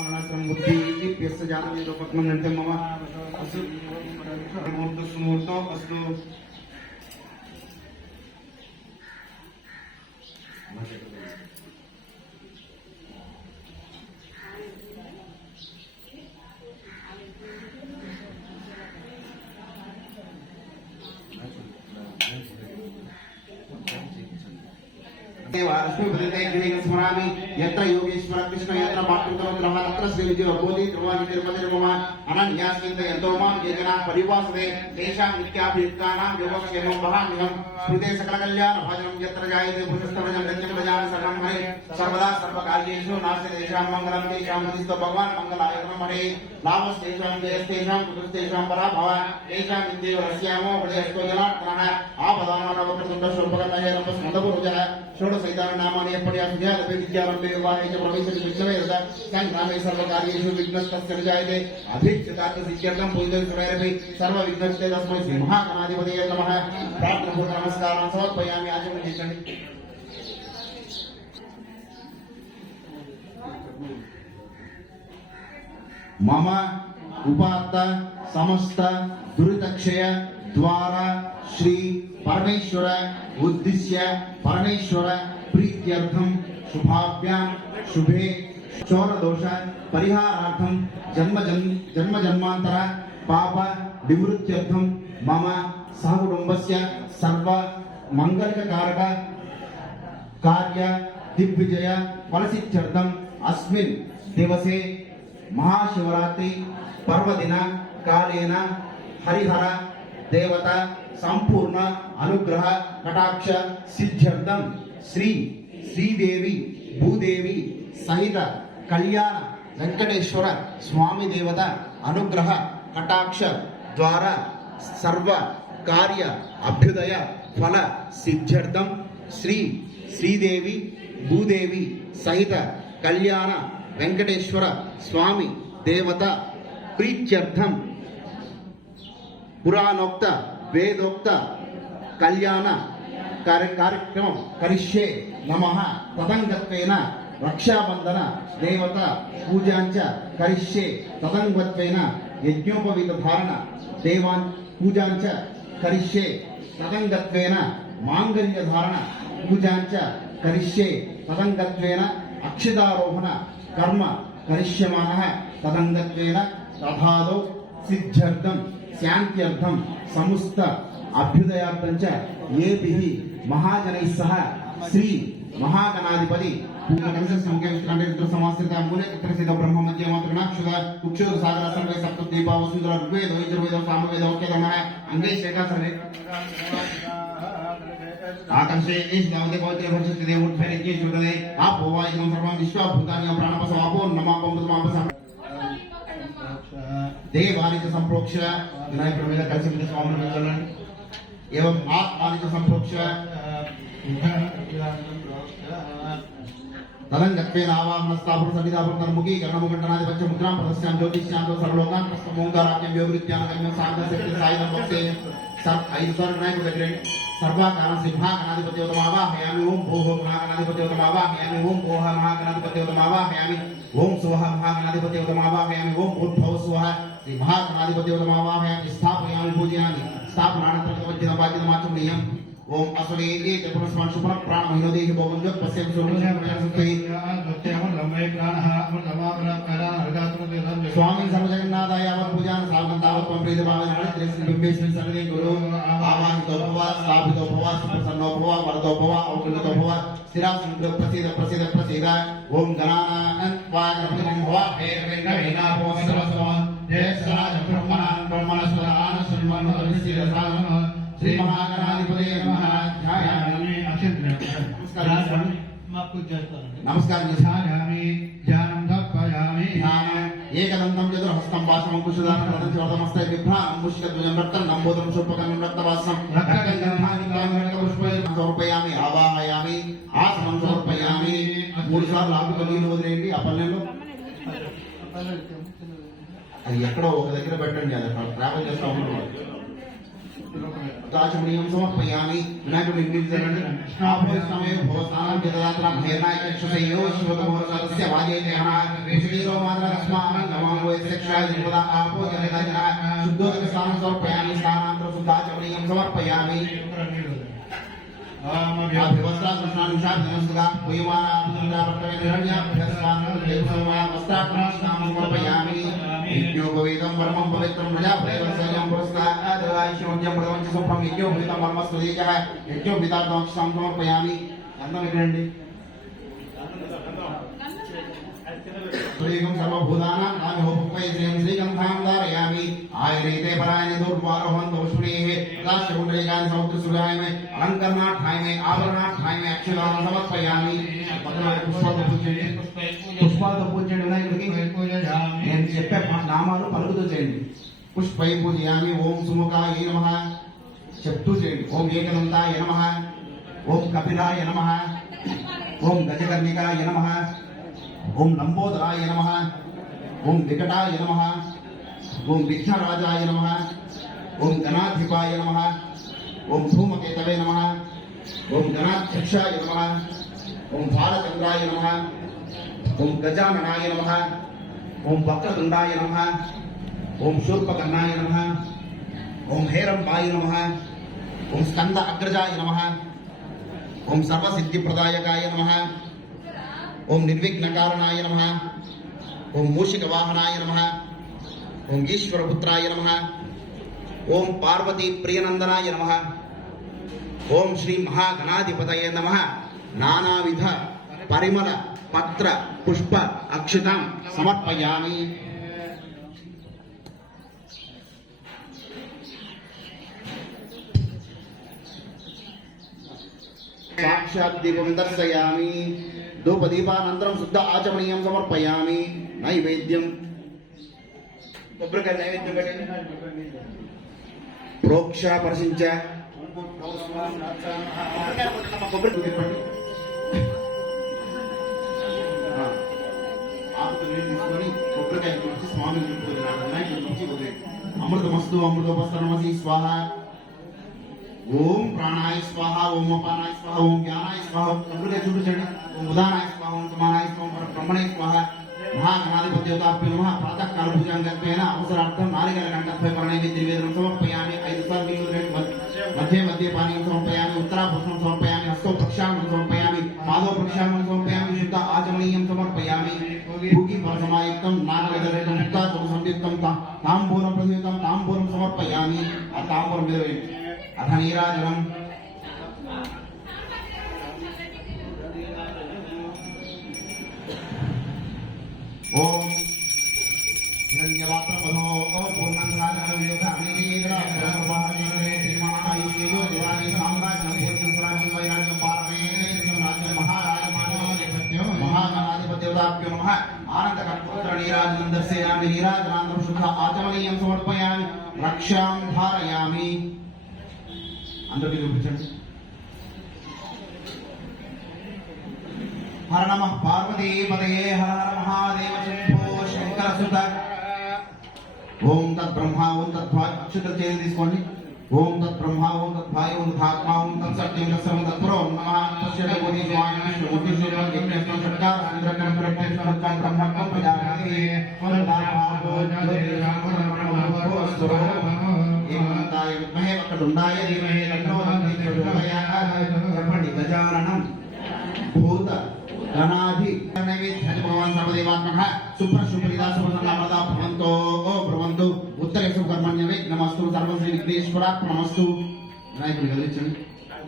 अनन्तरं बुद्धि इत्यस्य जानन्ति लोकत्मं नन्ते मम अस्तु मुहूर्तो सुमुहूर्तो अस्तु स्मरामि यत्र योगेश्वर कृष्ण यत्र मातृतमः तत्र श्री विद्या बोधि ध्रुवानि तिरुपति मम अनन्यास्मिन्तो मां ये जनाः परिवासते तेषां नित्याभियुक्तानां योगक्षेमं वहाम्यहं स्मृते सकलकल्याण भजनं यत्र जायते पुरुषस्तवजं रञ्जं भजामि सर्वं हरे सर्वदा सर्वकार्येषु नास्ति तेषां मङ्गलं तेषां मदिस्तो भगवान् मङ्गलायतनं हरे लाभस्तेषां जयस्तेषां कुतुस्तेषां पराभव तेषां विद्येव रस्यामो हृदयस्थो जनार्दनः आपदानवक्रतुण्डशोभकर्णये नमस्मदपुरुजः षोडशैतानामानि पर्यासुध्यादपि विद्यारम्भे विवाहे च प्रवेशति विश्ववेद संग्रामे सर्वकार्येषु विघ्नस्तस्य न जायते अभिक्षितार्थसिद्ध्यर्थं पूजितसुरैरपि सर्वविघ्नस्ते तस्मै श्रीमहागणाधिपतये नमः प्रार्थनापूर्वक नमस्कारान् समर्पयामि आचमनीयम् मम उपात्त समस्त दुरितक्षय द्वारा श्री परमेश्वर उद्दिश्य परमेश्वर प्रीत्यर्थम शुभाभ्यां शुभे चोरदोष परिहारार्थम जन्म जन्मांतर पाप निवृत्त्यर्थम मम सहकुटुंबस्य सर्व मंगलकारक कार्य दिग्विजय फलसिद्ध्यर्थम अस्मिन् दिवसे महाशिवरात्रि पर्वदिन कालेन हरिहर देवता संपूर्ण अनुग्रह कटाक्ष सिद्ध्यर्थम श्रीदेवी भूदेवी सहित कल्याण वेंकटेश्वर स्वामी देवता अनुग्रह कटाक्ष द्वारा सर्व कार्य अभ्युदय फल सिद्ध्यर्थम श्रीदेवी भूदेवी सहित कल्याण वेंकटेश्वर स्वामी देवता प्रीत्यर्थम पुराणोक्त वेदोक्त कल्याण कार्यक्रम करिष्ये नमः तदंगत्वेन रक्षाबंधन देवता पूजांच करिष्ये तदंगत्वेन यज्ञोपवीत धारण देवान् पूजांच करिष्ये तदंगत्वेन मांगल्य धारण पूजांच करिष्ये तदंगत्वेन अक्षतारोहण कर्म करिष्यमानः तदंगत्वेन तथादौ सिद्ध्यर्थं शान्त्यर्थं समस्त अभ्युदयार्थं च येभिः महाजनैः सह श्री महागणाधिपति पूर्णकंस संख्या समाश्रित मूले तत्रसित ब्रह्म मध्य मात्रनाक्षुद कुक्षुर सागर सर्वे सप्तद्वीपा वसुंधरा ऋग्वेद यजुर्वेद सामवेद ओक्यधर्मः अंगे शेखा सर्वे आकाशे इस दावते पवित्र भक्षित देव उठे के जुड़े आप होवाय नमः सर्वं विश्वभूतानि प्राणपस आपो नमः पमदमापस देवानि च संप्रोक्ष विनायक प्रवेद कलसित स्वामी चलन एवं आत्मानि च संप्रोक्ष तदंगत्वेन आवाहनस्थापुर सन्निधापुर नरमुखी कर्णमुखण्डनादिपच्च मुद्रां प्रदस्यां ज्योतिष्यां सर्वलोकान् प्रस्थमोङ्काराख्यं योगृत्यानगम्यं साङ्गशक्ति सायुधं वक्ते ऐదు सार्లు వినాయకుడి దగ్గర सर्वाकारण से महागणाधिपत्योतमावाहयामि ओम भोः महागणाधिपत्योतमावाहयामि ओम भोः महागणाधिपत्योतमावाहयामि ओम स्वः महागणाधिपत्योतमावाहयामि ओम भूर्भुवः स्वः श्री महागणाधिपत्योतमावाहयामि स्थापयामि पूजयामि स्थापनानन्तरं वज्रमाचमनीयम् ओम असुरेति पुनस्मान शुभ्र प्राण महिनोदेहि भवन्यो पश्यं सुमनसुते स्वामी सर्वजगन्नाथाय पूजां सावन्तावत् प्रीतभावेन हरिद्रेस्मिन् बिम्बेस्मिन् सन्निधे गुरु आवाहितो भव स्थापितो भव सुप्रसन्नो भव वरदो भव औषधो भव स्थिरासुन्दर प्रसीद ओम गणानान्त्वा गणपतिं भव हे वेङ्कटेना भव सर्वस्वान् जय सराज ब्रह्मणस्वरान श्रीमन्नोदरिसिरसान् श्री महागणाधिपतये नमः ध्यायामि नमस्कार ध्यायामि ध्यानं समर्पयामि ध्यानं एकदन्तं चतुर्हस्तं वासमंकुशधारं प्रदक्षिणमस्ते बिभ्राणं मुष्टिध्वजं रक्तं नम्बोदरं शूर्पकर्णं रक्तवासं रक्तगन्धानि समर्पयामि आवाहयामि आसनं समर्पयामि మూడు సార్లు ఆకుతో నీళ్లు వదిలేయండి ఆ పల్లెల్లో అది ఎక్కడో ఒక దగ్గర పెట్టండి అది ట్రావెల్ చేస్తూ ఉంటుంది दाचमणीयं समर्पयामि विनायकुడి निर्जनं आभोष्टमे भवसानं जददात्र महेनायक क्षसयो शिवतमोरसस्य वाजेतेहना विशदीरो मातरस्मानं नमो वैसेक्षाय दिवदा आपो जनेदाजना शुद्धोदक स्नानं समर्पयामि स्नानानंतर शुद्धाचमणीयं समर्पयामि आभिवस्त्रा कृष्णानुषा नमस्कार वयमाना अभिसंधा प्रकटे निरण्या भस्मानं देवसमया वस्त्राक्रम स्नानं समर्पयामि यज्ञोपवेदं परमं पवित्रं प्रजा प्रवसयं पुरस्तादवाइश्वर्यं प्रदवंच सुप्रं यज्ञोपवेदं परमस्वदेजः यज्ञोपवेदार्थं समर्पयामि गन्धं इकरंడి श्रीगं सर्वभूतानां नामोपै श्रीगंधां धारयामि आयुरेते परायणे दुर्वारोहं दोषुणेः राष्ट्रकुण्डलिकानि समुद्रसुराय में अलंकरणार्थाय में आभरणार्थाय में अक्षतां समर्पयामि पुष्पालతో పూజ చేయండి నేను చెప్పే నామాలు పలుకుతూ చేయండి పుష్పై పూజయామి ఓం సుముఖాయ నమః చెప్తూ చేయండి ఓం ఏకదంతాయ నమః ఓం కపిలాయ నమః ఓం గజకర్ణికాయ నమః ఓం లంబోదరాయ నమః ఓం వికటాయ నమః ఓం విఘ్నరాజాయ నమః ఓం గణాధిపాయ నమః ఓం ధూమకేతవే నమః ఓం గణాధ్యక్షాయ నమః ఓం బాలచంద్రాయ నమః ఓం గజాననాయ నమః ఓం వక్రతుండాయ నమః ఓం శూర్పకర్ణాయ నమః ఓం హేరంబాయ నమః ఓం స్కంద అగ్రజాయ నమః ఓం సర్వసిద్ధిప్రదాయకాయ నమః ఓం నిర్విఘ్నకారణాయ నమః ఓం మూషికవాహనాయ నమః ఓం ఈశ్వరపుత్రాయ నమః ఓం పార్వతీ ప్రియనందనాయ నమః ఓం శ్రీ మహాగణాధిపతయే నమః నానావిధ పరిమళ పత్ర పుష్ప అక్షతాం సమర్పయామి साक्षात् दीपं दर्शयामि धूपदीपानन्तरं शुद्ध आचमनीयं समर्पयामि नैवेद्यं కొబ్బరికాయ నైవేద్యం పెట్టండి ప్రోక్ష పరిశించ కొబ్బరి పెట్టండి కొబ్బరికాయ స్వామి అమృతమస్తు అమృతోపస్తనమసి స్వాహ ఓం ప్రాణాయ స్వాహ ఓం అపానాయ స్వాహ ఓం జ్ఞానాయ స్వాహ కొబ్బరికాయ చూపించండి ఓం ఉదానాయ స్వాహ ఓం సమానాయ స్వాహ బ్రహ్మణే స్వాహ महागणाधिपत्योताभ्यो नमः प्रातः काल पूजांगत्वेन अवसरार्थं नारिकेलकण्ठत्वे प्रणैवेद्यनिवेदनं समर्पयामि 5 सार्वजनिक मध्ये मध्ये पानीयं समर्पयामि उत्तराभूषणं समर्पयामि हस्तौ प्रक्षालनं समर्पयामि पादौ प्रक्षालनं समर्पयामि शुद्ध आचमनीयं समर्पयामि भूगि फलसमायुक्तं नागवेदरहितं मुक्ताचलं संयुक्तं ताम्बूलं प्रयुक्तं ताम्बूलं समर्पयामि आ ताम्बूलं मिदवे अथ नीराजनं ओम हिरण्यवात्रपदो पूर्णंगाधनवियोधानिधीन्द्र ब्रह्मवाहने श्रीमहायुगेयो दिवानि साम्राज्यं पूर्णस्वराज्यं वैराज्यं पारमेयं राज्यं महाराजमानवदेवत्यो महागणाधिपत्योदाभ्यो नमः आनन्दकर्पूत्र नीराजनं दर्शयामि नीराजनान्तरं शुद्ध आचमनीयं समर्पयामि रक्षां धारयामि అందరికీ చూపించండి हर नमः पार्वती पदये हर हर महादेव शंभो शंकर सुत ओम तत्ब्रह्मा ओम तत्भाय अक्षत चेन తీసుకోండి ओम तत्ब्रह्मा ओम तत्भाय ओम तत्आत्मा ओम तत्सत्यं तत्सर्वं तत्पुरो नमः तस्य कोटि स्वामी विष्णुमूर्ति सूर्यं यज्ञस्तं षट्कार इंद्रकं प्रत्यक्ष सत्कं ब्रह्मकं प्रजापति वरदाभावो ज्योतिरामो एकान्ताय विद्महे वक्रतुण्डाय धीमहि तन्नो प्रचोदयात् सर्वणि गजाननं भूत गणाधि नैवेद्य भगवान सर्वदेवात्मकः सुप्र सुप्रीदा सुप्रसन्नप्रदा भवन्तो भवन्तु उत्तरेषु कर्मण्यवे नमस्तु सर्वं श्री विघ्नेश्वरार्पणमस्तु विनायकुడి గదిలించండి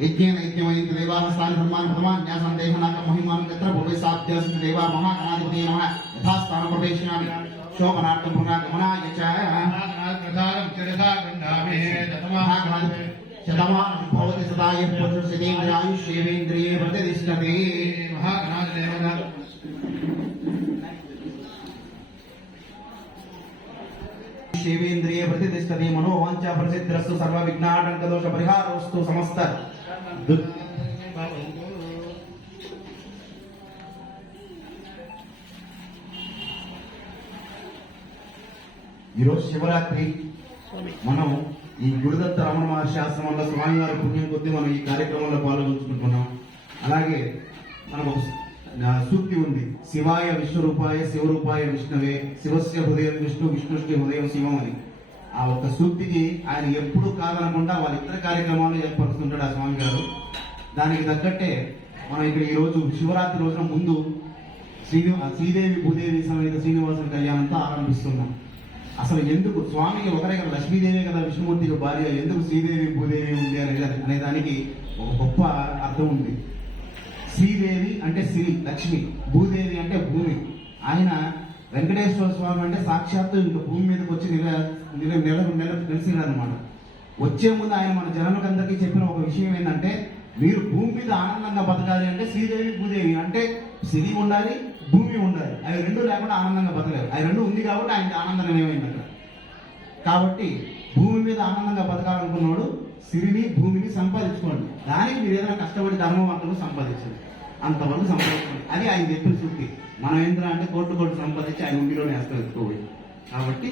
యజ్ఞేన యజ్ఞమయ దేవాः స్థాని ధర్మాన్ భగవాన్ న్యాసం దేహనాక మహిమాన్ తత్ర భూమి సాధ్యస్య దేవా మహాగణాధిపతే నమః యథా స్థానం ప్రవేశయామి శోభనార్థం పునఃగమనాయ చ ప్రసాదం చరితా గంధామి మహాగణాధిపతే शतमानं भवति सदा यः पुरुषसेवेन्द्रिये प्रतिष्ठते महागणाधिदेवता सेवेन्द्रिये प्रतिष्ठते मनोवाञ्छा प्रसिद्धिरस्तु सर्वविघ्नाटङ्कदोष परिहारोऽस्तु समस्त ఈరోజు శివరాత్రి మనం ఈ గురుదత్త రమణ మహర్షి ఆశ్రమంలో స్వామివారి పుణ్యం కొద్దీ మనం ఈ కార్యక్రమంలో పాల్గొంటున్నాం. అలాగే మనకు ఒక సూక్తి ఉంది, శివాయ విశ్వరూపాయ శివరూపాయ విష్ణవే శివస్య హృదయం విష్ణు విష్ణుష్టి హృదయం శివం అని. ఆ ఒక సూక్తికి ఆయన ఎప్పుడూ కాదనకుండా వాళ్ళిద్దరు కార్యక్రమాలు ఏర్పరుస్తుంటాడు ఆ స్వామి గారు. దానికి తగ్గట్టే మనం ఇక్కడ ఈ రోజు శివరాత్రి రోజున ముందు శ్రీదేవి భూదేవి సమేత శ్రీనివాసుల కళ్యాణంతో ఆరంభిస్తున్నాం. అసలు ఎందుకు స్వామికి ఒకరే కదా, లక్ష్మీదేవి కదా విష్ణుమూర్తికి భార్య, ఎందుకు శ్రీదేవి భూదేవి ఉంది అనే దానికి ఒక గొప్ప అర్థం ఉంది. శ్రీదేవి అంటే శ్రీ లక్ష్మి, భూదేవి అంటే భూమి. ఆయన వెంకటేశ్వర స్వామి అంటే సాక్షాత్తు ఇంకా భూమి మీదకి వచ్చి నిలిచినారనమాట. వచ్చే ముందు ఆయన మన జనములందరికీ చెప్పిన ఒక విషయం ఏంటంటే, మీరు భూమి మీద ఆనందంగా బతకాలి అంటే శ్రీదేవి భూదేవి అంటే శ్రీ ఉండాలి, భూమి ఉండాలి. అవి రెండు లేకుండా ఆనందంగా బతకాలి. అవి రెండు ఉంది కాబట్టి ఆయనకి ఆనందంగా ఏమైంది అక్కడ. కాబట్టి భూమి మీద ఆనందంగా బతకాలనుకున్నాడు సిరిని భూమిని సంపాదించుకోండి. దానికి మీరు ఏదైనా కష్టపడి ధర్మవంతులు సంపాదించండి, అంతవరకు సంపాదించుకోండి. అది ఆయన చెప్పిన సూక్తి. మనం ఏంటంటే అంటే కోట్లు సంపాదించి ఆయన ఉండిలోనే వేస్తాం ఎత్తుకోబోయి. కాబట్టి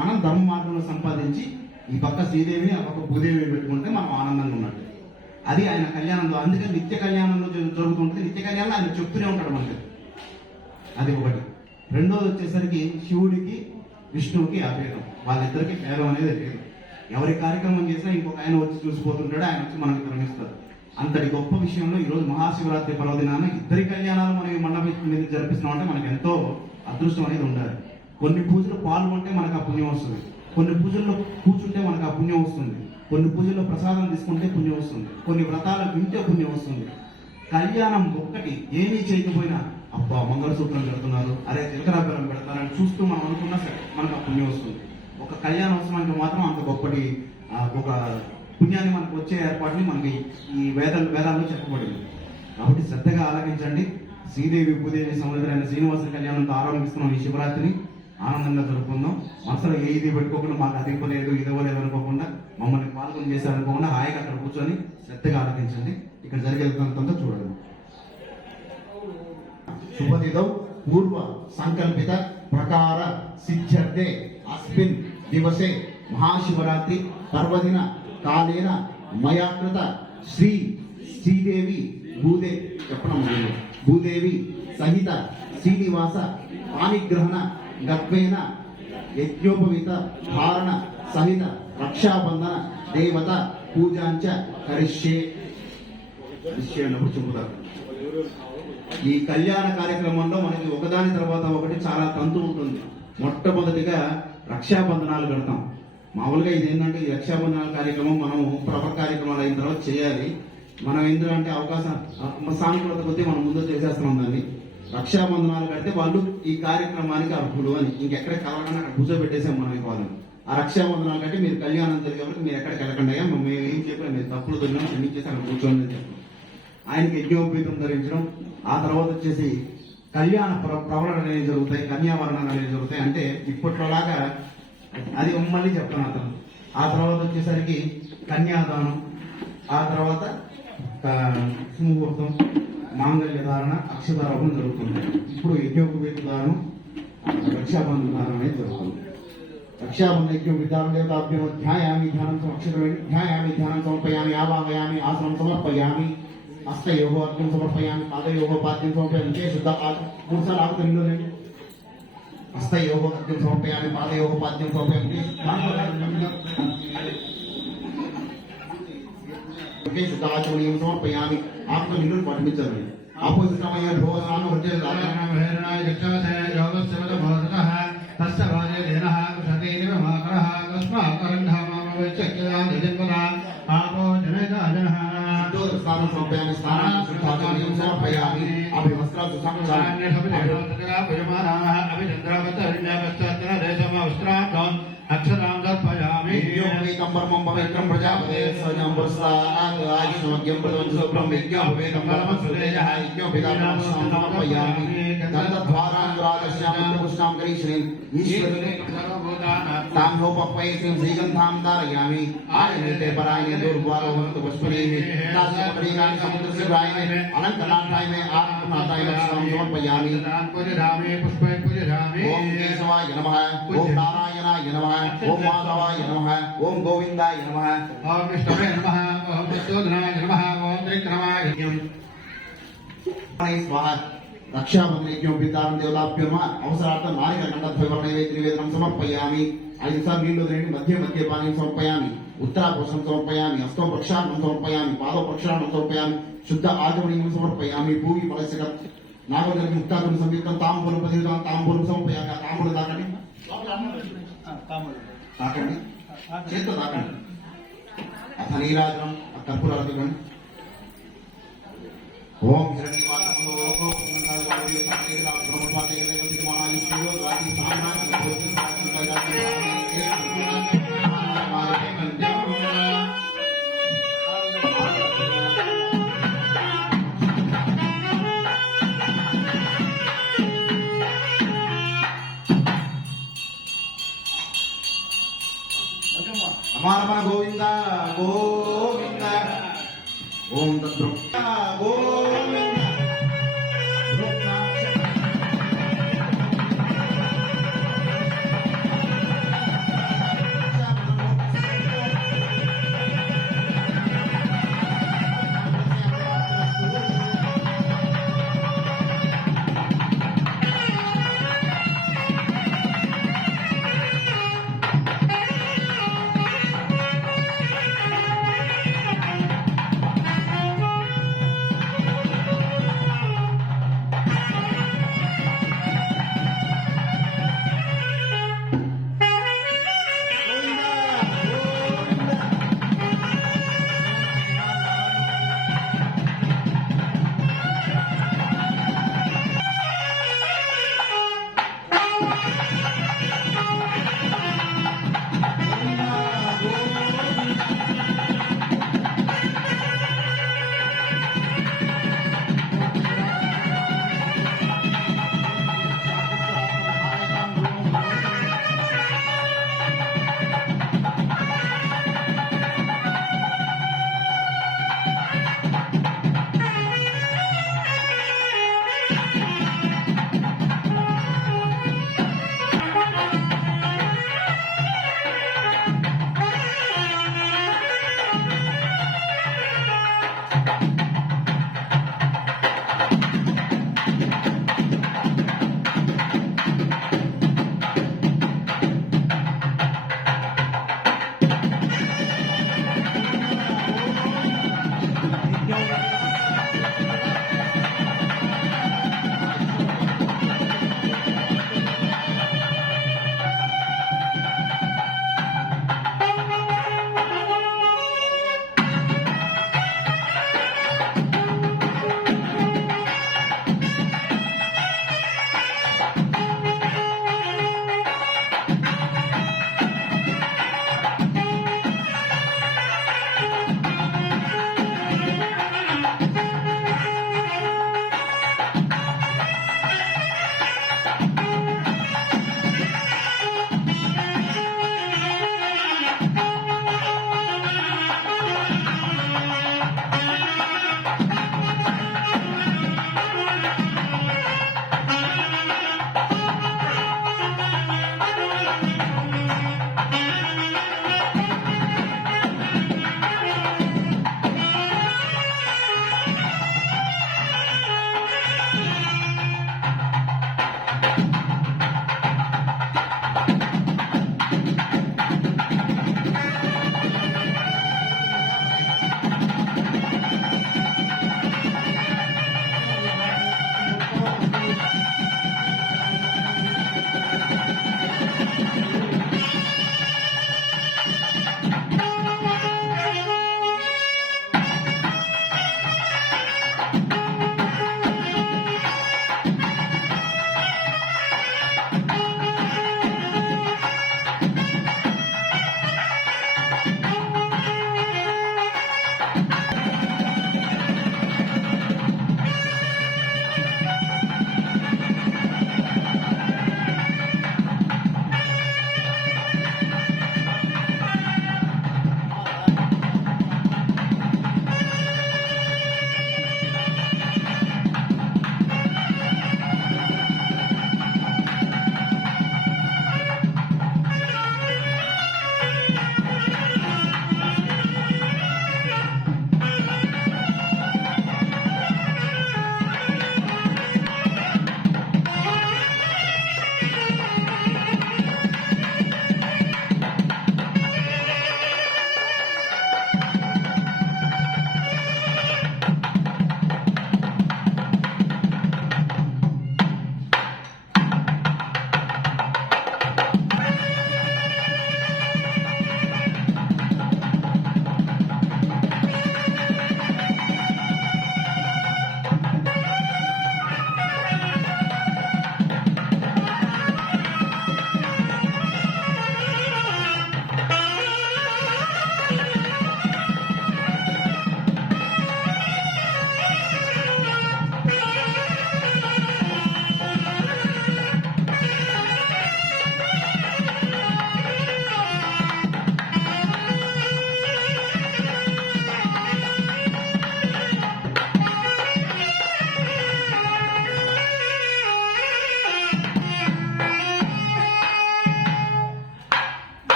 మనం ధర్మ మార్గంలో సంపాదించి ఈ పక్క శ్రీదేవి ఆ పక్క భూదేవి పెట్టుకుంటే మనం ఆనందంగా ఉన్నట్టు. అది ఆయన కళ్యాణంలో. అందుకని నిత్య కళ్యాణంలో జరుగుతుంటుంది. నిత్య కళ్యాణంలో ఆయన చెప్తూనే ఉంటాడు మనకి. అది ఒకటి. రెండోది వచ్చేసరికి శివుడికి విష్ణువుకి అభేదం, వాళ్ళిద్దరికి భేదం అనేది లేదు. ఎవరి కార్యక్రమం చేసినా ఇంకొక ఆయన వచ్చి చూసిపోతుంటాడు, ఆయన వచ్చి మనకి కనిపిస్తారు. అంతటి గొప్ప విషయంలో ఈరోజు మహాశివరాత్రి పర్వదినాన ఇద్దరి కళ్యాణాలు మనం ఈ మండపం మీద జరిపిస్తున్నాం అంటే మనకి ఎంతో అదృష్టం అనేది ఉండాలి. కొన్ని పూజలు పాల్గొంటే మనకు ఆ పుణ్యం వస్తుంది, కొన్ని పూజల్లో కూర్చుంటే మనకు ఆ పుణ్యం వస్తుంది, కొన్ని పూజల్లో ప్రసాదం తీసుకుంటే పుణ్యం వస్తుంది, కొన్ని వ్రతాలు వింటే పుణ్యం వస్తుంది. కళ్యాణం ఒక్కటి ఏమీ చేయకపోయినా అబ్బా మంగళసూత్రం పెడుతున్నారు, అరే జీలకర్ర పెడతారని చూస్తూ మనం అనుకున్నా సరే మనకు ఆ పుణ్యం వస్తుంది. ఒక కళ్యాణోత్సవానికి మాత్రం అంత గొప్పటి ఒక పుణ్యాన్ని మనకు వచ్చే ఏర్పాటుని మనకి ఈ వేదాల్లో చెప్పబడింది. కాబట్టి శ్రద్ధగా ఆలకించండి. శ్రీదేవి భూదేవి సమేతరైన శ్రీనివాసుల కళ్యాణంతో ఆరంభిస్తున్నాం. ఈ శివరాత్రిని ఆనందంగా జరుపుకుందాం. మనసులో ఏది పెట్టుకోకుండా మాకు అది ఇవ్వలేదు ఇది ఇవ్వలేదు అనుకోకుండా, మమ్మల్ని పాల్గొని చేశారనుకోకుండా హాయిగా అక్కడ కూర్చొని శ్రద్ధగా ఆలకించండి. ఇక్కడ జరిగేదంతా చూడండి. శుభదిదౌ పూర్వ సంకల్పిత ప్రకార సిద్ధ్యర్థే అస్మిన్ దివసే మహాశివరాత్రి పర్వదిన కాలేన మయాకృత శ్రీదేవి భూదేవి సహిత శ్రీనివాస పాణిగ్రహణ గత్వేన యజ్ఞోపవీత ధారణ సహిత రక్షాబంధన దేవత పూజాంచ కరిష్యే. చెబుతారు. ఈ కళ్యాణ కార్యక్రమంలో మనకి ఒకదాని తర్వాత ఒకటి చాలా తంతు ఉంటుంది. మొట్టమొదటిగా రక్షాబంధనాలు కడతాం. మామూలుగా ఇది ఏంటంటే ఈ రక్షాబంధనాల కార్యక్రమం మనం ప్రభ కార్యక్రమాలు అయిన తర్వాత చేయాలి. మనం ఏంటంటే అవకాశం సానుకూలత కొద్దీ మనం ముందు చేసేస్తున్నాం దాన్ని. రక్షాబంధనాలు కడితే వాళ్ళు ఈ కార్యక్రమానికి అర్హులు అని ఇంకెక్కడ కావాలన్నా అక్కడ కూర్చోబెట్టేసాం మనం వాళ్ళని. ఆ రక్షాబంధనాలు కంటే మీరు కళ్యాణం జరిగేవారికి మీరు ఎక్కడికి వెళ్ళకండి అయ్యా, మేము ఏం చెప్పాం, మీరు తప్పులు దొరికినా క్షమించేసి అక్కడ కూర్చోండి అని చెప్పాం. ఆయనకి యజ్ఞోపేతం ధరించడం, ఆ తర్వాత వచ్చేసి కళ్యాణ ప్రవరణలు అనేవి జరుగుతాయి, కన్యావరణాలు అనేవి జరుగుతాయి. అంటే ఇప్పట్లోలాగా అది మళ్ళీ చెప్తాను అతను. ఆ తర్వాత వచ్చేసరికి కన్యాదానం, ఆ తర్వాత సుముహూర్తం, మాంగళ్య ధారణ, అక్షతారోహణం జరుగుతుంది. ఇప్పుడు యజ్ఞోపేత దానం, రక్షాబంధన దానం అనేది జరుగుతుంది. రక్షాబంధన యజ్ఞోపేతారం దేవతాభ్యం ధ్యాయామి ధ్యానం ధ్యాయామి ధ్యానం సమర్పయామి ఆవాహయామి ఆసనం సమర్పయామి హస్తయోగ అర్ఘ్యం సమర్పయామి పాదయోగ పాద్యం సమర్పయామి శుద్ధ 3 సార్లు ఆగుతుంది. హస్తయోగ అర్ఘ్యం సమర్పయామి పాదయోగ పాద్యం సమర్పయామి శుద్ధాచమనీయం సమర్పయామి. ఆత్మ నిన్ను పఠించాలి. ఆపోజిట్ సమయ భోజనాన్ని వచ్చే స్నానం సమర్పయామి స్నానాన్ని శుద్ధాచమనీయం సమర్పయామి అభివస్త్రాలు అక్షరాం దర్పయామి యజ్ఞోపేతం పరమం పవిత్రం ప్రజాపతే సజం పురస్సాద్ ఆయుష్మగ్యం ప్రదంశోప్రం యజ్ఞోపేతం పరమం సురేజః యజ్ఞోపేతం సమర్పయామి గంధద్వారాంగురాగస్యాం పుష్టాం కరీశ్రీం ఈశ్వరుని తామ్యోపపయసిం శ్రీగంధాం ధారయామి ఆయనేతే పరాయనే దుర్వారోహంతు పుష్పనీః దాసపరీకాని సముద్రశివాయనే అనంతనాథాయనే ఆత్మనాథాయ లక్ష్మణం సమర్పయామి పూజయామి పుష్పై పూజయామి. ఓం కేశవాయ నమః, ఓం నారాయణాయ నమః, ఓం మాధవాయ నమః ఓం గోవిందాయ నమః ఓం విష్ణవే నమః ఓం విష్ణుధనాయ నమః ఓం త్రికరమాయ స్వాహ రక్షాబంధనజ్ఞం పితారం దేవతాభ్యో నమః అవసరార్థం నారిక గంధద్వైవర్ణ నివేదనం సమర్పయామి 5 సార్లు నీళ్లు వదిలేండి మధ్య మధ్య పానీయం సమర్పయామి ఉత్తరాపోషణం సమర్పయామి హస్తం ప్రక్షాళనం సమర్పయామి పాద ప్రక్షాళనం సమర్పయామి శుద్ధ ఆచమనీయం సమర్పయామి భూమి ఫలస్య నాగోదరికి ముక్తాకుని సంయుక్తం తాంబూలం పదివిధం తాంబూలం సమర్పయామి ఆ తాంబూలం తాకండి తాకండి చేత్తో తాకండి అథ నీరాజనం ఆ కర్పూరాలు ఓం హిరణ్యవాసములో లోకోపన్నకాలు సామేతరా బ్రహ్మపాతేయ దేవతిమానాయుష్యో రాతి సామ్రాజ్య భోజన రాజ్య పైదాకి రమణ గోవింద గోవింద ఓం తద్బ్రహ్మ గోవింద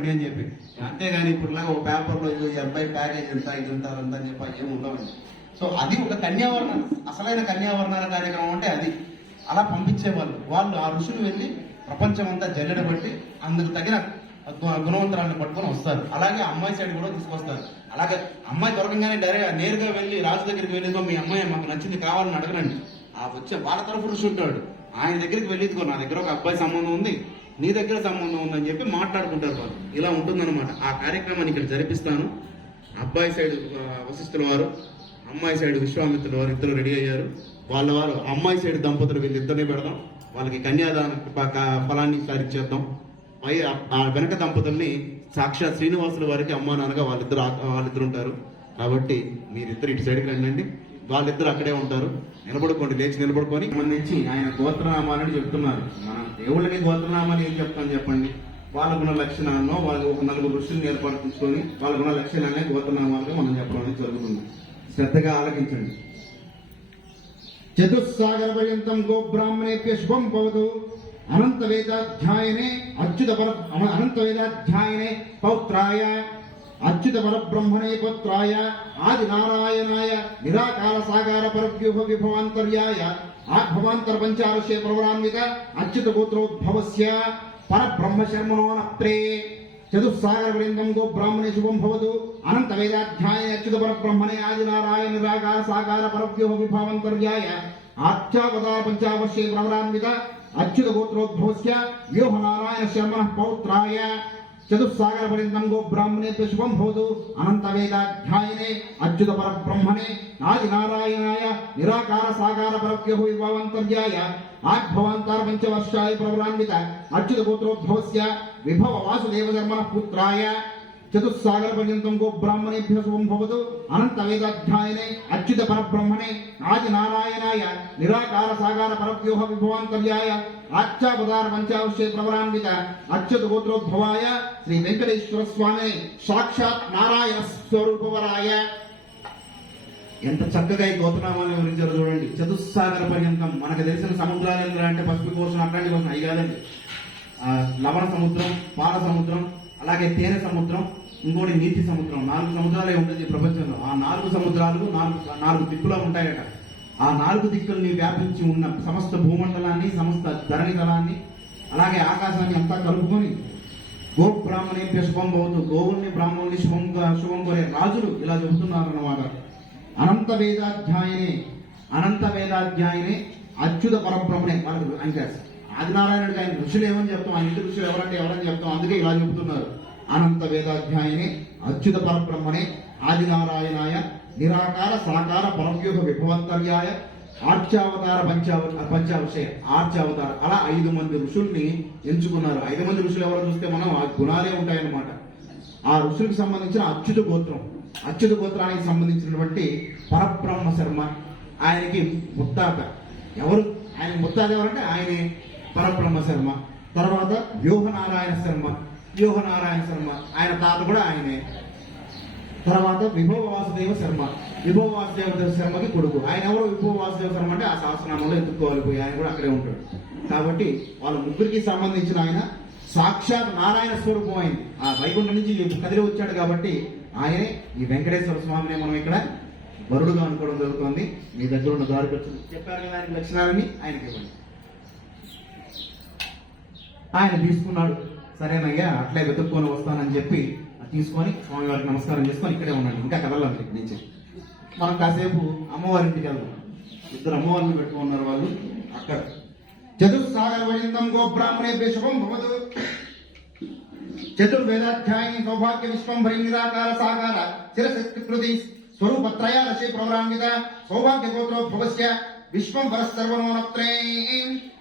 రండి అని చెప్పి. అంతేగాని ఇప్పుడులాగా ఒక పేపర్లో ఈ అబ్బాయి ప్యాకేజ్ ఎంత ఇది ఉంటారంత అని చెప్పి ఏమి ఉండవండి. సో అది ఒక కన్యావరణ, అసలైన కన్యావరణాల కార్యక్రమం అంటే అది. అలా పంపించేవాళ్ళు. వాళ్ళు ఆ ఋషులు వెళ్ళి ప్రపంచం అంతా జల్లెడ బట్టి అందుకు తగిన గుణవంతరాలను పట్టుకొని వస్తారు. అలాగే అమ్మాయి సైడ్ కూడా తీసుకొస్తారు. అలాగే అమ్మాయి దొరకంగానే డైరెక్ట్ నేరుగా వెళ్ళి రాజు దగ్గరికి వెళ్ళిదో మీ అమ్మాయి మాకు నచ్చింది కావాలని అడగరండి. ఆ వచ్చే వాళ్ళ తరఫు ఋషి ఉంటాడు, ఆయన దగ్గరికి వెళ్ళిదిగో నా దగ్గర ఒక అబ్బాయి సంబంధం ఉంది, నీ దగ్గర సంబంధం ఉందని చెప్పి మాట్లాడుకుంటారు వాళ్ళు. ఇలా ఉంటుందన్నమాట. ఆ కార్యక్రమాన్ని ఇక్కడ జరిపిస్తాను. అబ్బాయి సైడ్ వశిష్ఠుల వారు, అమ్మాయి సైడ్ విశ్వామిత్రుల వారు ఇద్దరు రెడీ అయ్యారు. వారు అమ్మాయి సైడ్ దంపతులు వీళ్ళిద్దరిని పెడదాం. వాళ్ళకి కన్యాదాన ఫలాన్ని ఇచ్చేద్దాం. ఆ వెనక దంపతుల్ని సాక్షాత్ శ్రీనివాసుల వారికి అమ్మా నాన్నగా వాళ్ళిద్దరు ఉంటారు. కాబట్టి మీరిద్దరు ఇటు సైడ్కి రండి. వాళ్ళిద్దరు అక్కడే ఉంటారు. నిలబడుకోండి, లేచి నిలబడుకొని సంబంధించి ఆయన గోత్రనామాలని చెప్తున్నారు. మన దేవుళ్ళకి గోత్రనామాన్ని ఏం చెప్తాను చెప్పండి. వాళ్ళ గుణ లక్షణాలను వాళ్ళు ఒక నలుగురు ఋషుల్ని ఏర్పరచుకొని వాళ్ళ గుణ లక్షణాలనే గోత్రనామాలుగా మనం చెప్పడం అనేది జరుగుతుంది. శ్రద్ధగా ఆలకించండి. చతుస్సాగర పర్యంతం గో బ్రాహ్మణేభ్య శుభం భవతు. అనంత వేదాధ్యాయనే అనంత వేదాధ్యాయనే పౌత్రాయ అచ్యుత పరబ్రహ్మణే పుత్రాయ ఆది నారాయణాయ నిరాకార సాగార పరవ్యూహ విభవాంతర్యాయ ఆభవాంతర పంచారశే ప్రవరాన్విత అచ్యుత గోత్రోద్భవస్య పరబ్రహ్మ శర్మణో నప్త్రే. చతుస్సాగర పర్యంతం గో బ్రాహ్మణే శుభం భవతు. అనంత వేదాధ్యాయ అచ్యుత పరబ్రహ్మణే ఆది నారాయణ నిరాకార సాగార పరవ్యూహ విభవాంతర్యాయ ఆచ్యావతార పంచావశే ప్రవరాన్విత అచ్యుత గోత్రోద్భవస్య వ్యూహ నారాయణ శర్మణ పౌత్రాయ. చతుస్సాగర పర్యంతం గో బ్రాహ్మణేభ్య శుభం భవతు. అనంత వేదాధ్యాయనే అచ్యుత పరబ్రహ్మణే ఆది నారాయణాయ నిరాకార సాగార పరవ్యూహ విభవాంతర్యాయ ఆగ్భవాంతర పంచవర్షాయ ప్రవరాన్విత అచ్యుత గోత్రోద్భవస్య విభవ వాసుదేవ ధర్మణ పుత్రాయ. చతుస్సాగర పర్యంతం గో బ్రాహ్మణేభ్య శుభం భవతు. అనంత వేదాధ్యాయనే అచ్యుత పరబ్రహ్మణే ఆది నారాయణాయ నిరాకార సాగార పరవ్యూహ విభవాంతర్యాయ ఆచ్యావతార పంచావశే ప్రవరాన్విత అచ్యుత గోత్రోద్భవాయ శ్రీ వెంకటేశ్వర స్వామి సాక్షాత్ నారాయణ స్వరూపవరాయ. ఎంత చక్కగా ఈ గోత్రనామాన్ని వివరించారో చూడండి. చతుస్సాగర పర్యంతం మనకు తెలిసిన సముద్రాలు ఏంటంటే పసిపి కోసం అట్లాంటి కోసం అవి కాదండి. లవణ సముద్రం, పాల సముద్రం, అలాగే తేనె సముద్రం, ఇంకోటి నీటి సముద్రం. 4 సముద్రాలే ఉంటుంది ప్రపంచంలో. ఆ 4 సముద్రాలు 4 దిక్కులో ఉంటాయట. ఆ 4 దిక్కుల్ని వ్యాపించి ఉన్న సమస్త భూమండలాన్ని, సమస్త ధరణి తలాన్ని, అలాగే ఆకాశాన్ని అంతా కలుపుకొని గో బ్రాహ్మణేభ్య శుభం భవతు. గోవుల్ని బ్రాహ్మణుల్ని శుభం కోరే రాజులు ఇలా చెబుతున్నారు అన్నమాట. అనంత వేదాధ్యాయనే అచ్యుత పరబ్రహ్మణే. వాళ్ళకి అంటే ఆదినారాయణుడికి ఆయన ఋషులు ఏమని చెప్తాం, ఆయన ఇంటి ఋషులు ఎవరని చెప్తాం. అందుకే ఇలా చెబుతున్నారు. అనంత వేదాధ్యాయనే అచ్యుత పరబ్రహ్మణే ఆదినారాయణాయ నిరాకార సాకార పరవ్యూహ విభవంతర్యాయ ఆర్చావతార పంచావశయ ఆర్చావతార. అలా 5 మంది ఋషుల్ని ఎంచుకున్నారు. 5 మంది ఋషులు ఎవరో చూస్తే మనం ఆ గుణాలే ఉంటాయన్నమాట. ఆ ఋషులకు సంబంధించిన అచ్యుత గోత్రం, అచ్యుత గోత్రానికి సంబంధించినటువంటి పరబ్రహ్మ శర్మ ఆయనకి ముత్తాత. ఎవరు ఆయన ముత్తాత ఎవరంటే ఆయనే పరబ్రహ్మ శర్మ. తర్వాత వ్యూహనారాయణ శర్మ ఆయన తాత కూడా ఆయనే. తర్వాత విభవ వాసుదేవ శర్మకి కొడుకు. ఆయన ఎవరు విభవ వాసుదేవ శర్మ అంటే ఆ సహస్రనామంలో ఎత్తుకోవాలి పోయి ఆయన కూడా అక్కడే ఉంటాడు. కాబట్టి వాళ్ళ ముగ్గురికి సంబంధించిన ఆయన సాక్షాత్ నారాయణ స్వరూపం అయింది. ఆ వైకుంఠం నుంచి కదిలి వచ్చాడు కాబట్టి ఆయనే ఈ వెంకటేశ్వర స్వామిని మనం ఇక్కడ వరుడుగా అనుకోవడం జరుగుతుంది. మీ దగ్గర ఉన్న దారి చెప్పారు కదా ఆయన లక్షణాలని ఆయనకి ఇవ్వండి. ఆయన తీసుకున్నాడు. సరేనయ్యా అట్లే వెతుక్కొని వస్తానని చెప్పి తీసుకొని స్వామివారికి నమస్కారం చేసుకొని ఇక్కడే ఉన్నాడు. ఇంకా కదలాలి ఇక్కడి నుంచి. మనం కాసేపు అమ్మవారింటికి వెళ్దాం. 2 అమ్మవారిని పెట్టుకున్నారు వాళ్ళు అక్కడ. చతుస్సాగర పర్యంతం గో బ్రాహ్మణేభ్య శుభం భవతు. చతుర్వేదాధ్యాయని సౌభాగ్య విశ్వంభరి నిరాకార సాగార శిరశక్తి స్వరూపత్రయాదశే ప్రవరాన్విత సౌభాగ్య గోత్రోద్భవస్య విశ్వంభర సర్వనోనత్రే.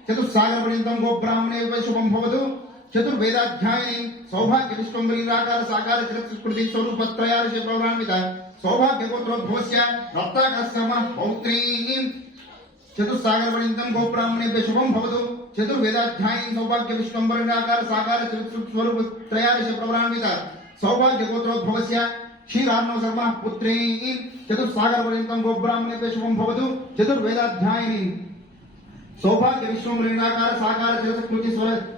చతుస్సాగర పర్యంతం గో బ్రాహ్మణేభ్య శుభం భవతు. చతుర్వేదాధ్యాయని సౌభాగ్య విశ్వంభరి నిరాకార సాగార శిరశక్తి స్వరూపత్రయాదశే ప్రవరాన్విత సౌభాగ్య గోత్రోద్భవస్య రత్నాకర శర్మ పౌత్రీ. చతుస్సాగర పర్యంతం గో బ్రాహ్మణేభ్య శుభం భవతు. చతుర్వేదాధ్యాయని సౌభాగ్య విశ్వంభరి నిరాకార సాగార స్వరూపత్రయాదశే ప్రవరాన్విత సౌభాగ్య గోత్రోద్భవస్య క్షీరార్ణవ శర్మ పుత్రీ. చతుస్సాగర పర్యంతం గో బ్రాహ్మణేభ్య శుభం భవతు. చతుర్వేదాధ్యాయని సౌభాగ్య విశ్వంభరి నిరాకార సాగార శిరశక్తి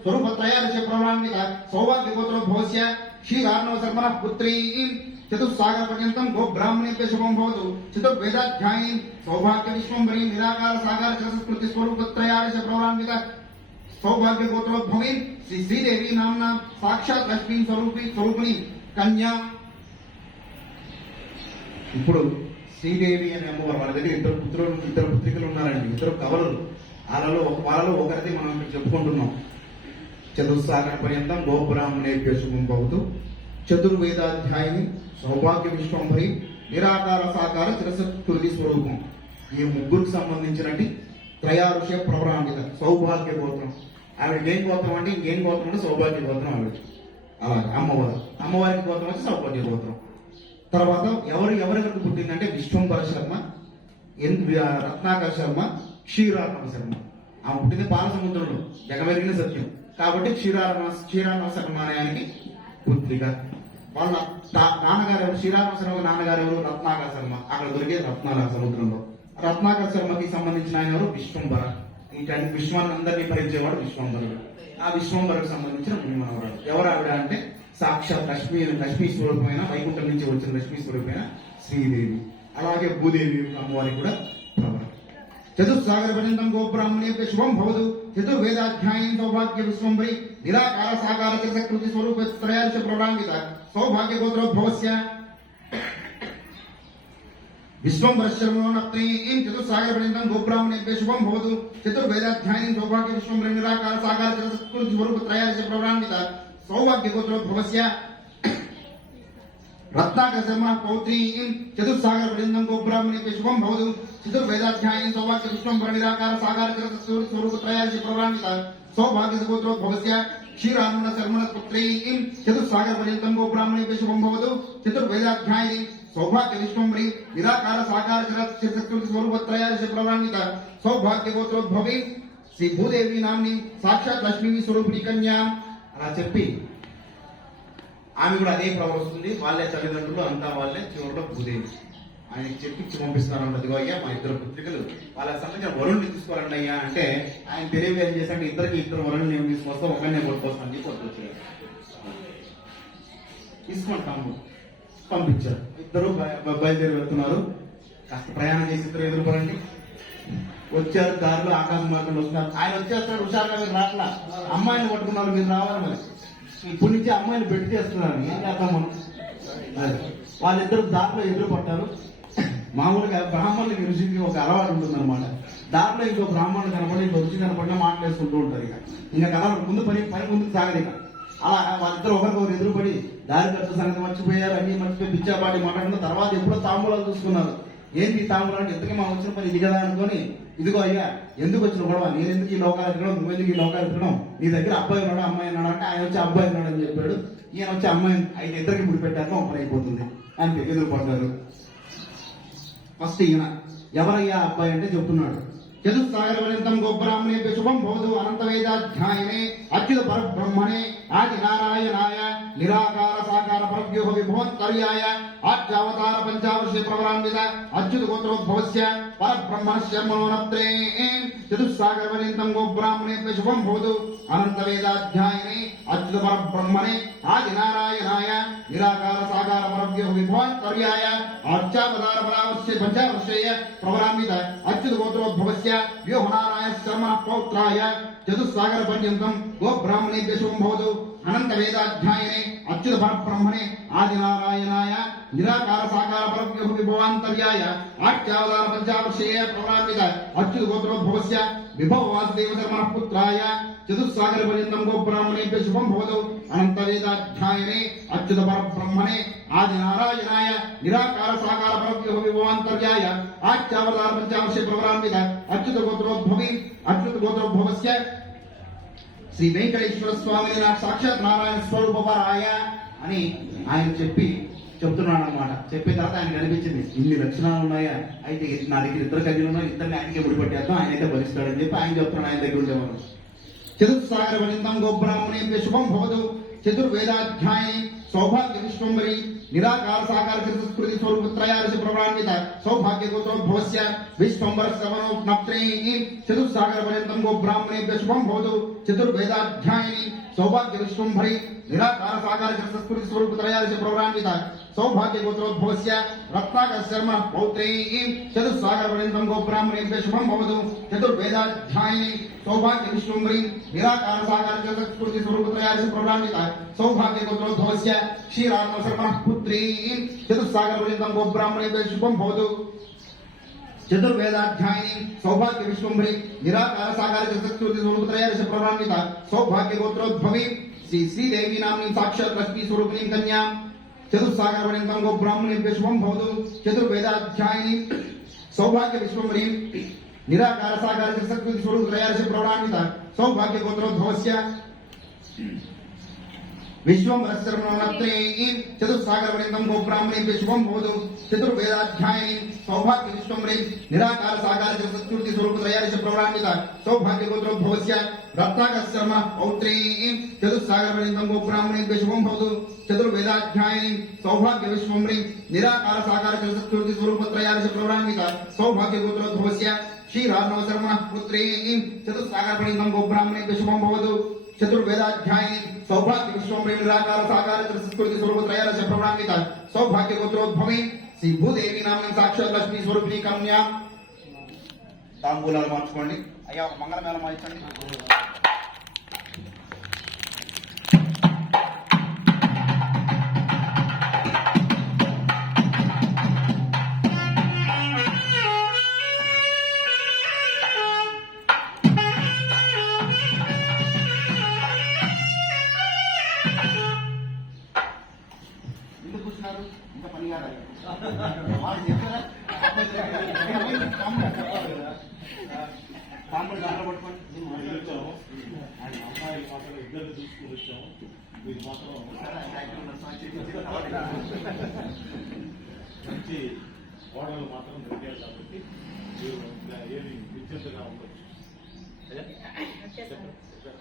స్వరూపత్రయాదశే ప్రవరాన్విత సౌభాగ్య గోత్రోద్భవస్య क्षीरार्णव शर्मणः पुत्रीं चतुस्सागर पर्यन्तं गो ब्राह्मणेभ्यः शुभं भवतु चतुर्वेदाध्यायीं सौभाग्य विश्वम्भरीं निराकार सागर चतुस्कृति स्वरूप त्रयादश प्रवरान्वित सौभाग्य गोत्रोद्भवीं श्री श्रीदेवी नाम्ना साक्षात् लक्ष्मी स्वरूपिणी कन्या ఇప్పుడు శ్రీదేవి అనే అమ్మవారు వాళ్ళ దగ్గర ఇద్దరు పుత్రికలు ఉన్నారండి, ఇద్దరు కవలలు. వాళ్ళలో ఒకరిది మనం ఇక్కడ చెప్పుకుంటున్నాం. చతుస్సాగర పర్యంతం గోబ్రాహ్మణేభ్యో శుభం భవతు చతుర్వేదాధ్యాయిని సౌభాగ్య విశ్వంభరి నిరాకార సాకార చిరసత్కృతి స్వరూపం. ఈ ముగ్గురికి సంబంధించినట్టు త్రయారుష ప్రవరాన్విత సౌభాగ్య గోత్రం. ఆవిడ ఏం గోత్రం అంటే ఇంకేం గోత్రం అంటే సౌభాగ్య గోత్రం ఆవిడ. అలాగే అమ్మవారికి గోత్రం వచ్చి సౌభాగ్య గోత్రం. తర్వాత ఎవరెవరికి పుట్టిందంటే విశ్వంభర శర్మ, రత్నాకర్ శర్మ, క్షీరార్ణవ శర్మ. ఆమె పుట్టింది పాలసముద్రంలో, జగమెరిగిన సత్యం. కాబట్టి క్షీరార్ణవ శర్మ అనే ఆయనకి పుత్రిక. వాళ్ళ నాన్నగారు ఎవరు? క్షీరార్ణవ శర్మ నాన్నగారు ఎవరు? రత్నాకర్ శర్మ. అక్కడ దొరికేది రత్నాల సముద్రంలో. రత్నాకర్ శర్మకి సంబంధించిన ఆయన ఎవరు? విశ్వంభర. ఇంకా విశ్వాన్ని అందరినీ భరించేవాడు విశ్వంభరుడు. ఆ విశ్వంభరకు సంబంధించిన మనవరాడు. ఎవరు ఆవిడ అంటే సాక్షాత్ లక్ష్మీ స్వరూపమైన, వైకుంఠం నుంచి వచ్చిన లక్ష్మీ స్వరూపమైన శ్రీదేవి. అలాగే భూదేవి అమ్మవారికి కూడా ప్రవర. చతుస్సాగర పర్యంతం గోబ్రాహ్మణేభ్యో శుభం భవతు చతుర్వేదాధ్యాయీం సౌభాగ్య విశ్వంభరి నిరాకార సాకార చిరసకృతి స్వరూప త్రయాదశ ప్రవరాన్విత సౌభాగ్య గోత్రోద్భవస్య విశ్వంభరశ్రమోనప్తీం చతుస్సాగర పర్యంతం గోబ్రాహ్మణేభ్యో శుభం భవతు చతుర్వేదాధ్యాయీం సౌభాగ్య విశ్వంభరి నిరాకార సాకార చిరసకృతి స్వరూప త్రయాదశ ప్రవరాన్విత सौभाग्य गोत्रोद्भवस्य रत्नाकर शर्मा पौत्रीं चतुस्सागर पर्यन्तं गोब्राह्मणेभ्यः शुभं भवतु चतुर्वेदाध्यायीं सौभाग्य विश्वम्भर निराकार सागर स्वरूप त्रयादश प्रवरान्वित सौभाग्य गोत्रोद्भवस्य क्षीरार्णव शर्मणः पुत्रीं चतुस्सागर पर्यन्तं गोब्राह्मणेभ्यः शुभं भवतु चतुर्वेदाध्यायीं सौभाग्य विश्वम्भरी निराकार साकार स्वरूप त्रयादश प्रवरान्वित सौभाग्य गोत्रोद्भवी श्री भूदेवी नाम्नी साक्षात् लक्ष्मी स्वरूपिणी कन्या. అలా చెప్పి ఆమె కూడా అదే ప్రభావం వస్తుంది. వాళ్ళే తల్లిదండ్రులు, అంతా వాళ్ళే. చివరిలో భూదేవి ఆయనకి చెప్పి పంపిస్తారంట. అదిగో అయ్యా మా ఇద్దరు పుత్రికలు, వాళ్ళకి సంబంధించిన వరుణ్ణి తీసుకోవాలండి అయ్యా అంటే ఆయన తెలియదు ఏం చేశాడు, ఇద్దరు వరుణ్ణి ఏం తీసుకొస్తాం, ఒకరినే కొట్టుకొస్తాను చెప్పి వచ్చారు. తీసుకుంటాము పంపించారు. ఇద్దరు బయలుదేరి వెళ్తున్నారు. కాస్త ప్రయాణం చేసి ఇద్దరు ఎదురుపడండి. వచ్చారు, దారిలో ఆకాశ మార్గంలో వస్తున్నారు. ఆయన వచ్చేస్తాడు హుషారుగా, మీరు రాట్లా, అమ్మాయిని పట్టుకున్నారు, మీరు రావాలి. మరి ఇప్పటి నుంచి అమ్మాయిని పెట్టి చేస్తున్నారు, ఏం చేద్దాం మనం. వాళ్ళిద్దరు దారిలో ఎదురు పట్టారు. మామూలుగా బ్రాహ్మణులకి ఋషికి ఒక అలవాటు ఉంటుందన్నమాట. దారిలో ఇంకో బ్రాహ్మణులు కనపడి, ఇంకో రుచి కనపడినా మాట్లాడుకుంటూ ఉంటారు. ఇంకా కలవరు, ముందు పని ముందుకు సాగదు. ఇక అలా వాళ్ళిద్దరు ఒకరికొకరు ఎదురుపడి దారి ఖర్చు సంగతి మర్చిపోయారు, అన్ని మర్చిపోయి పిచ్చాపాటి మాట్లాడిన తర్వాత ఎప్పుడో తాంబూలాలు చూసుకున్నారు. ఏంటి తాంబూలం అంటే ఇంతకీ మా వచ్చిన పని ఇది కదా అనుకొని, ఇదిగో అయ్యా ఎందుకు వచ్చిన గొడవ, నేను ఎందుకు ఈ లోకాలు ఎక్కడం, నువ్వు ఎందుకు ఈ లోకాలు ఎక్కడం, నీ దగ్గర అబ్బాయి ఉన్నాడు అమ్మాయి ఉన్నాడు అంటే ఆయన వచ్చి అబ్బాయి ఉన్నాడు అని చెప్పాడు. ఈయన వచ్చి అమ్మాయి అయితే ఇద్దరికి ముడి పెట్టాక ఒక పని అయిపోతుంది అని ఎదురు పడ్డారు. ఫస్ట్ ఈయన ఎవరయ్యా అబ్బాయి అంటే చెప్తున్నాడు. చతుస్సాగర పర్యంతం గోబ్రాహ్మణేభ్యో శుభం భవతు అనంత వేదాధ్యాయనే అచ్యుత పరబ్రహ్మణే ఆది నారాయణాయ నిరాకార సాకార పరవ్యూహ విభవంతర్యాయ ఆద్యావతార పంచావర్షే ప్రవరాన్విత అచ్యుత గోత్రోద్భవస్య పరబ్రహ్మణస్య మనోనత్రే చతుస్సాగర పర్యంతం గోబ్రాహ్మణేభ్యో శుభం భవతు అనంత వేదాధ్యాయనే అచ్యుత పరబ్రహ్మణే ఆది నారాయణాయ నిరాకార సాకార పరవ్యూహ విభవంతర్యాయ ఆద్యావతార పంచావర్షేయ ప్రవరాన్విత అచ్యుత గోత్రోద్భవస్య వ్యూహనారాయ శర్మ పౌత్రాయ చతుస్సాగర పర్యంతం గోబ్రాహ్మణేభ్యో శుభం భవతు అనంత వేదాధ్యాయనే అచ్యుత పరబ్రహ్మణే ఆది నారాయణాయ నిరాకార సాకార పరవ్యూహ విభవాంతర్యాయ ఆట్యావతార పంచావర్షేయ ప్రవరాన్విత అచ్యుత గోత్రోద్భవస్య విభవ వాసుదేవ శర్మణ పుత్రాయ చతుస్సాగర పర్యంతం గోబ్రాహ్మణేభ్యో శుభం భవతు అనంత వేదాధ్యాయనే అచ్యుత పరబ్రహ్మణే ఆది నారాయణాయ నిరాకార సాకార పరవ్యూహ విభవాంతర్యాయ ఆట్యావతార పంచావర్షే ప్రవరాన్విత అచ్యుత గోత్రోద్భవస్య శ్రీ వెంకటేశ్వర స్వామి సాక్షాత్ నారాయణ స్వరూపరాయ అని ఆయన చెప్తున్నాడు అనమాట. చెప్పిన తర్వాత ఆయనకు అనిపించింది ఇన్ని లక్షణాలు ఉన్నాయా, అయితే నా దగ్గర ఇద్దరు కన్యలు ఉన్నాయి, ఇద్దరిని ఆయనకే ముడిపట్టేద్దాం, ఆయనైతే భరిస్తాడని చెప్పి ఆయన చెప్తున్నాడు. ఆయన దగ్గర ఉండేవారు. చతుస్సాగర పర్యంతం గోబ్రాహ్మణేభ్యో శుభం భవతు చతుర్వేదాధ్యాయే సౌభాగ్య విశ్వంభరి निराकार साकार कृतस्कृति स्वरूप त्रयादश प्रवरान्वित सौभाग्य गोत्रोद्भवस्य विश्वंबर श्रवणो नप्त्रेयि चतुस्सागर पर्यन्तं गो ब्राह्मणेभ्यः शुभं भवतु चतुर्वेदाध्यायिनी सौभाग्य विश्वंभरी निराकार साकार कृतस्कृति स्वरूप त्रयादश प्रवरान्वित सौभाग्य गोत्रोद्भवस्य रत्नाकर शर्मा पौत्रेयि चतुस्सागर पर्यन्तं गो ब्राह्मणेभ्यः शुभं भवतु चतुर्वेदाध्यायिनी सौभाग्य विश्वंभरी निराकार साकार कृतस्कृति स्वरूप त्रयादश प्रवरान्वित सौभाग्य गोत्रोद्भवस्य क्षीरात्म शर्मा पुत्री चतुस्सागर पर्यन्तं गो ब्राह्मणेभ्यः शुभं भवतु चतुर्वेदाध्यायिनी सौभाग्य विश्वंभरी निराकार साकार कृतस्कृति स्वरूप त्रयादश प्रवरान्वित सौभाग्य गोत्रोद्भवी श्री देवी नाम्नी साक्षात् लक्ष्मी स्वरूपिणी कन्या चतुस्सागर पर्यन्तं गो ब्राह्मणेभ्यः शुभं भवतु चतुर्वेदाध्यायिनी सौभाग्य विश्वंभरी निराकार साकार कृतस्कृति स्वरूप त्रयादश प्रवरान्वित सौभाग्य गोत्रोद्भवस्य विश्वंभरश्रवणोत्रेयि चतुस्सागर पर्यन्तं गो ब्राह्मणेभ्यः शुभं भवतु चतुर्वेदाध्यायिनी सौभाग्य विश्वंभरी निराकार साकार कृतस्कृति स्वरूप त्रयादश प्रवरान्वित सौभाग्य गोत्रोद्भवस्य रत्नाकर शर्मा पौत्रेयि चतुस्सागर पर्यन्तं गो ब्राह्मणेभ्यः शुभं भवतु चतुर्वेदाध्यायिनी सौभाग्य विश्वंभरी निराकार साकार कृतस्कृति स्वरूप त्रयादश प्रवरान्वित सौभाग्य गोत्रोद्भवस्य श्री राघव शर्मा पुत्रेयि चतुस्सागर पर्यन्तं गो ब्राह्मणेभ्यः शुभं भवतु चतुर्वेदाध्यायिनी सौभाग्य विश्वंभरी निराकार साकार कृतस्कृति स्वरूप त्रयादश प्रवरान्वित सौभाग्य गोत्रोद्भवी श्री भूदेवी नाम्नी साक्षात् लक्ष्मी स्वरूपिणी कन्या తాంబూలాలు మార్చుకోండి అయ్యా ఒక మంగళమేళం మార్చండి ఎందుకు కూర్చున్నారు ఇంకా పని కాదు వాళ్ళు చెప్పారా తాంబూలు దాంట్లో పట్టుకోండి అమ్మాయి మాత్రం ఇద్దరు చూసుకుని వచ్చాము మీరు మాత్రం మంచి ఓడలు మాత్రం దొరికారు కాబట్టి మీరు ఏది విచ్చింతగా ఉండొచ్చు.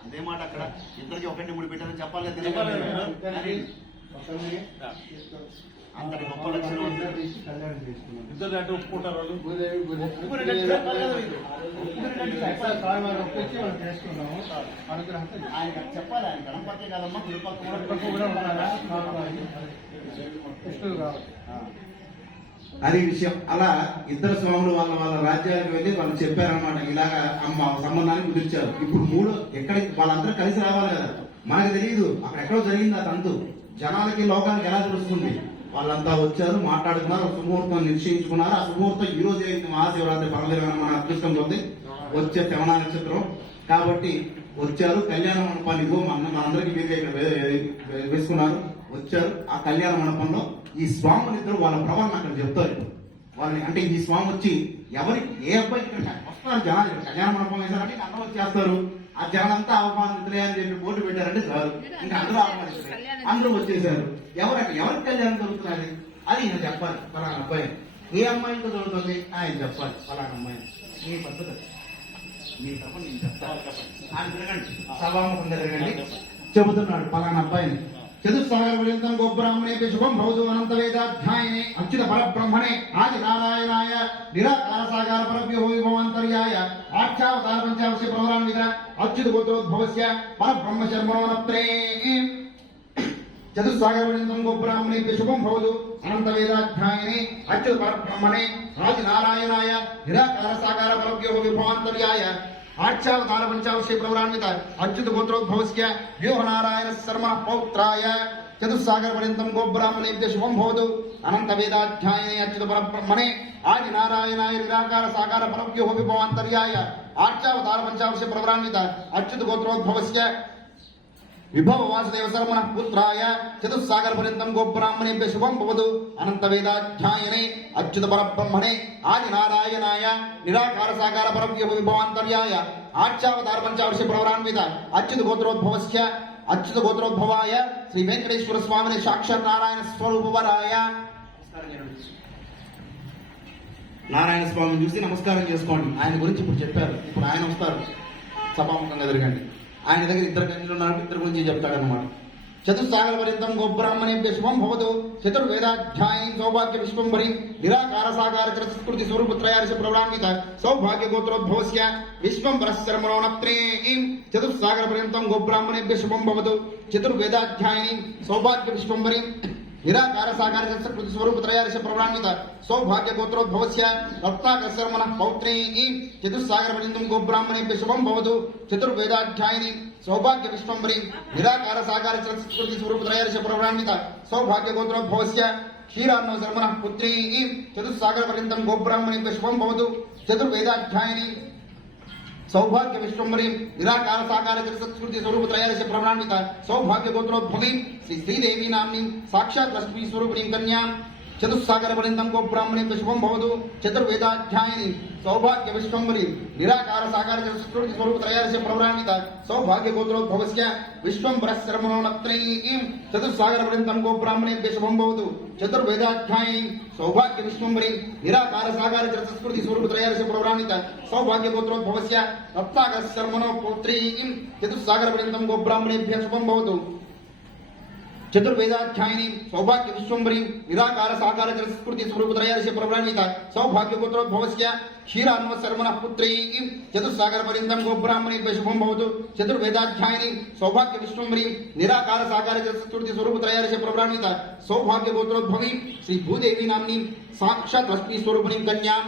అదే మాట అక్కడ ఇద్దరికి ఒకటి మూడు పెట్టారని చెప్పాలి అంతటి గొప్ప లక్షణం ఉంది. ఇద్దరు అంటే ఒప్పుకుంటారు వాళ్ళు. ఆయన చెప్పాలి, ఆయన గణపతి కాదమ్మా తిరుపతి అది విషయం. అలా ఇద్దరు స్వాములు వాళ్ళ వాళ్ళ రాజ్యాలకు వెళ్ళి వాళ్ళు చెప్పారనమాట, ఇలాగా అమ్మ సంబంధాన్ని కుదిర్చారు. ఇప్పుడు మూడు ఎక్కడికి వాళ్ళందరూ కలిసి రావాలి కదా, మనకు తెలియదు అక్కడ ఎక్కడో జరిగింది ఆ తంతు. జనాలకి లోకానికి ఎలా తెలుస్తుంది? వాళ్ళంతా వచ్చారు, మాట్లాడుకున్నారు, సుముహూర్తం నిశ్చయించుకున్నారు. ఆ సుముహూర్తం ఈ రోజు అయింది, మహాశివరాత్రి పర్వదిన మన అదృష్టం కొద్ది వచ్చే శ్రవణ నక్షత్రం కాబట్టి వచ్చారు. కళ్యాణ మండపాన్ని మనందరికీ వీలుగా ఇక్కడ వేసుకున్నారు. వచ్చారు ఆ కళ్యాణ మండపంలో ఈ స్వాములు ఇద్దరు వాళ్ళ ప్రవర్తన అక్కడ చెప్తారు. వాళ్ళని అంటే ఈ స్వామి వచ్చి ఎవరికి ఏ అబ్బాయి ఇక్కడ వస్తారు జనాలు, కళ్యాణ మండపం వేశారంటే అందరూ వచ్చేస్తారు. ఆ జనాలంతా ఆహ్వానితులే అని చెప్పి బోర్డు పెట్టారంటే చాలు, ఇంకా అందరూ ఆహ్వానితులే, అందరూ వచ్చేసారు. ఎవరికి కళ్యాణం జరుగుతున్నది అది ఈయన చెప్పాలి. ఫలానా అబ్బాయి ఏ అమ్మాయితో జరుగుతుంది ఆయన చెప్పాలి. ఫలానా అమ్మాయి మీ పద్ధతి మీ తప్ప నేను చెప్తాను. ఆయన తిరగండి, సభాముఖంగా తిరగండి. చెబుతున్నాడు ఫలానా అబ్బాయిని. చతుస్సాగర పర్యంతం గోబ్రాహ్మణే శుభం భవతు అనంత వేదాధ్యాయనే అచ్యుత పరబ్రహ్మణే ఆది నారాయణాయ నిరాకార సాకార పరభ్యో విభవాంతర్యాయ ఆఖ్యావతార పంచావస్య ప్రవరాన్విత అచ్యుత గోత్రోద్భవస్య పరబ్రహ్మ శర్మణోనత్రే చతుస్సాగర పర్యంతం గోబ్రాహ్మణే శుభం భవతు అనంత వేదాధ్యాయనే అచ్యుత పరబ్రహ్మణే ఆది నారాయణాయ నిరాకార సాకార పరభ్యో విభవాంతర్యాయ ఆఖ్యావతార పంచావస్య ప్రవరాన్విత అచ్యుత గోత్రోద్భవస్య వ్యూహ నారాయణ శర్మ పౌత్రాయ చతుస్సాగర పర్యంతం గోబ్రాహ్మణేభ్య శుభం భవతు అనంత వేదాధ్యాయనే అచ్యుత పరబ్రహ్మణే ఆది నారాయణాయ నిరాకార సాకార పరభ్యో విభవాంతర్యాయ ఆఖ్యావతార పంచావస్య ప్రవరాన్విత అచ్యుత గోత్రోద్భవస్య విభవ వాసుదేవ శర్మ పుత్రాయ చతుస్సాగర పర్యంతం గోబ్రాహ్మణేభ్య శుభం భవతు అనంత వేదాధ్యాయనే అచ్యుత పరబ్రహ్మణే ఆది నారాయణాయ నిరాకార సాకార పరభ్యో విభవాంతర్యాయ ఆఖ్యావతార పంచావస్య ప్రవరాన్విత అచ్యుత గోత్రోద్భవస్య అచ్యుత గోత్రోద్భవాయ శ్రీ వెంకటేశ్వర స్వామిని సాక్షాత్ నారాయణ స్వరూపవరాయ. నారాయణ స్వామిని చూసి నమస్కారం చేసుకోండి. ఆయన గురించి ఇప్పుడు చెప్పారు, ఇప్పుడు ఆయన వస్తారు. సభాముఖంగా ఎదురుగండి. ఆయన దగ్గర ఇద్దరు కన్యలు ఉన్నారు, ఇద్దరు గురించి చెప్తాడనమాట. చతుస్సాగరపర్యంతం గోబ్రాహ్మణేభ్య శుభం భవతు చతుర్వేదాధ్యాయీం సౌభాగ్య విశ్వంభరి నిరాకార సాకార సంస్కృతి స్వరూపుత్రయార్ష ప్రవరాన్విత సౌభాగ్య గోత్రోద్భవస్య విశ్వంబరశర్మణోనత్రేయం చతుస్సాగరపర్యంతం గోబ్రాహ్మణేభ్య శుభం భవతు చతుర్వేదాధ్యాయీం సౌభాగ్య విశ్వంభరి నిరాకార సాకార సంస్కృతి స్వరూపుత్రయార్ష ప్రవరాన్విత సౌభాగ్య గోత్రోద్భవస్య రత్నాకర్శర్మణ పౌత్రేయం చతుస్సాగరపర్యంతం గోబ్రాహ్మణేభ్య శుభం భవతు చతుర్వేదాధ్యాయీం సౌభాగ్య విశ్వంభరి నిరాకార సాకార సంస్కృతి స్వరూపుత్రయార్ష ప్రవరాన్విత సౌభాగ్య గోత్రోద్భవస్య క్షీరాన్నో శర్మణ పుత్రీం చతుస్సాగరపర్యంతం గోబ్రాహ్మణేభ్య శుభం భవతు చతుర్వేదాధ్యాయీం సౌభాగ్య విశ్వంభరి నిరాకార సాకార సంస్కృతి స్వరూపుత్రయార్ష ప్రవరాన్విత సౌభాగ్య గోత్రోద్భవీం శ్రీ శ్రీదేవి నామ్ని సాక్షాత్ లక్ష్మీ స్వరూపిణీం కన్యాం చతుస్సాగరపర్యంతం గోబ్రాహ్మణేభ్య శుభం భవతు చతుర్వేదాధ్యాయీని సౌభాగ్య విశ్వంభరి నిరాకార సాకార సంస్కృతి స్వరూపుత్రయార్ష ప్రవరాన్విత సౌభాగ్య గోత్రోద్భవస్య విశ్వంబరశర్మణోనత్రేయం చతుస్సాగరపర్యంతం గోబ్రాహ్మణేభ్య శుభం భవతు చతుర్వేదాధ్యాయీం సౌభాగ్య విశ్వంభరి నిరాకార సాకార సంస్కృతి స్వరూపుత్రయార్ష ప్రవరాన్విత సౌభాగ్య గోత్రోద్భవస్య రత్నాకర్శర్మణో పౌత్రీం చతుస్సాగరపర్యంతం గోబ్రాహ్మణేభ్య శుభం భవతు చతుర్వేదాధ్యాయీని సౌభాగ్య విశ్వంభరి నిరాకార సాకార సంస్కృతి స్వరూపుత్రయార్ష ప్రవరాన్విత సౌభాగ్య గోత్రోద్భవస్య క్షీరాన్వ శర్మణ పుత్రీం చతుస్సాగరపర్యంతం గోబ్రాహ్మణేభ్య శుభం భవతు చతుర్వేదాధ్యాయీని సౌభాగ్య విశ్వంభరి నిరాకార సాకార సంస్కృతి స్వరూపుత్రయార్ష ప్రవరాన్విత సౌభాగ్య గోత్రోద్భవీం శ్రీ భూదేవి నామ్ని సాక్షాత్ లక్ష్మీ స్వరూపిణీం కన్యాం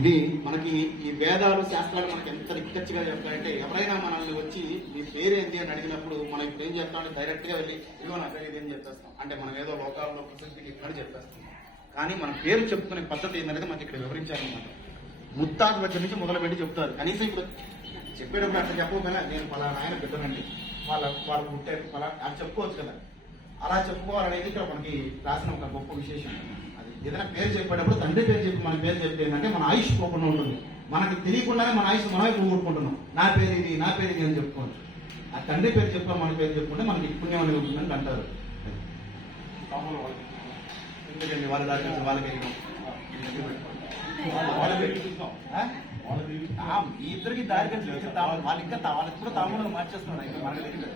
ఇది మనకి ఈ వేదాలు శాస్త్రాలు మనకి ఎంత నిక్కచ్చిగా చెప్తాయంటే ఎవరైనా మనల్ని వచ్చి మీ పేరేంటి అని అడిగినప్పుడు మనం ఇప్పుడు ఏం చెప్తామంటే డైరెక్ట్ గా వెళ్ళి ఇదిగో నా పేరు ఇదేం చెప్పేస్తాం. అంటే మనం ఏదో లోకాల్లో ప్రసిద్ధికి ఇక్కడ చెప్పేస్తాం. కానీ మన పేరు చెప్పుకునే పద్ధతి ఏంటనేది మనకి ఇక్కడ వివరించాలన్నమాట. ముత్తాత దగ్గర నుంచి మొదలుపెట్టి చెప్తారు. కనీసం ఇప్పుడు చెప్పేటప్పుడు అట్లా చెప్పకపోయినా నేను పలానా ఆయన బిడ్డనండి, వాళ్ళు పుట్టారు పలా అని చెప్పుకోవచ్చు కదా. అలా చెప్పుకోవాలనేది ఇక్కడ మనకి రాసిన ఒక గొప్ప విశేషం. ఏదైనా పేరు చెప్పేటప్పుడు తండ్రి పేరు చెప్పి మన పేరు చెప్తే ఏంటంటే మన ఆయుష్ పోకుండా ఉంటుంది. మనకి తెలియకుండానే మన ఆయుష్ మనమే పోగొట్టుకుంటున్నాం. నా పేరు ఇది అని చెప్పుకోవచ్చు. ఆ తండ్రి పేరు చెప్పుకో మన పేరు చెప్పుకుంటే మనకి పుణ్యం అనేది ఉంటుందని అంటారు. ఎందుకండి వాళ్ళ దాకా వాళ్ళకి ఈ ఇద్దరికి దారి వాళ్ళు ఇంకా వాళ్ళకి కూడా తాములు మార్చేస్తున్నారు. ఇంకా మనకి తెలియదు.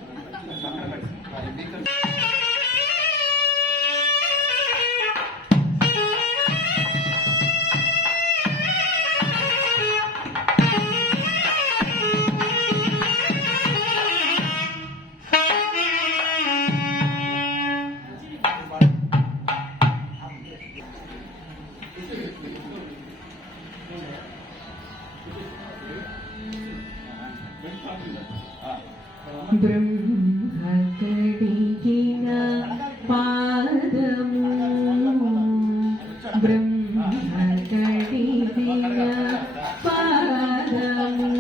బ్రహ్మకడిగిన పాదము బ్రహ్మకడిగిన పాదము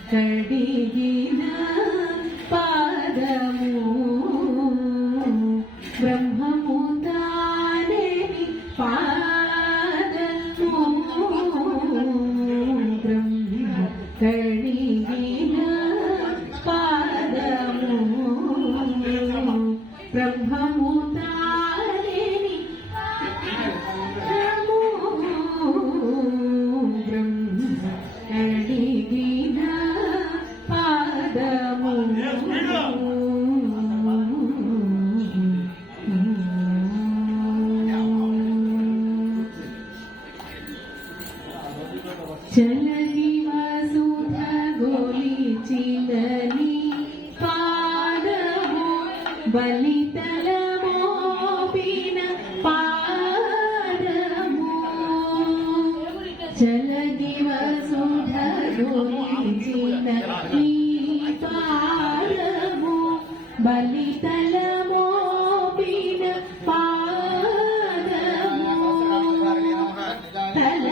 బ్రహ్మకడిగిన పాదము బ్రహ్మము తానేని పాదము కడిగిన పాదము బ్రహ్మము తానేని పాదము బ్రహ్మ కడిగిన పాదము చలని వసుధ గోలిచిలని పాదము బలితల మోపిన పాదము చలని వసుధ గోలిచిలని పాదము బలితల మోపిన పాదము తల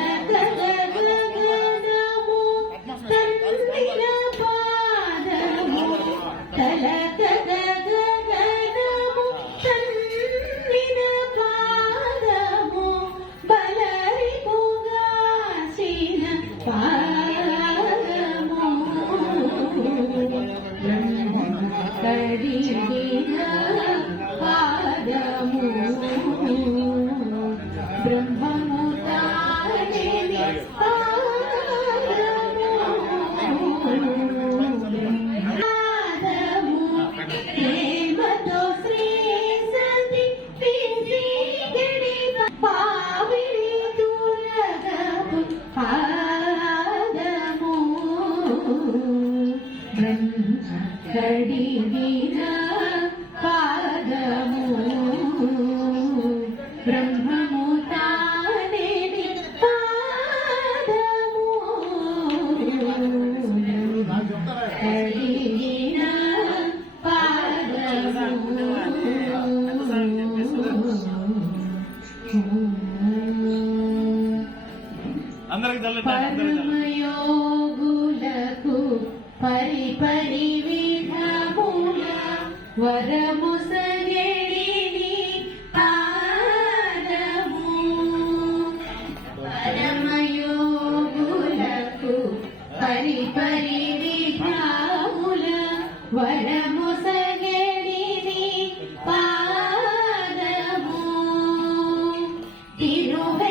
కడిగిన పాదము కడిగిన పాదము బ్రహ్మము తానే పాదము కడిగిన పరమయోగులకు పరిపరి విధముల వరము సగడిని పాదము పరమయోగులకు పరిపరి విధముల వరము సగడిని పాదము తిరువేంకటగిరి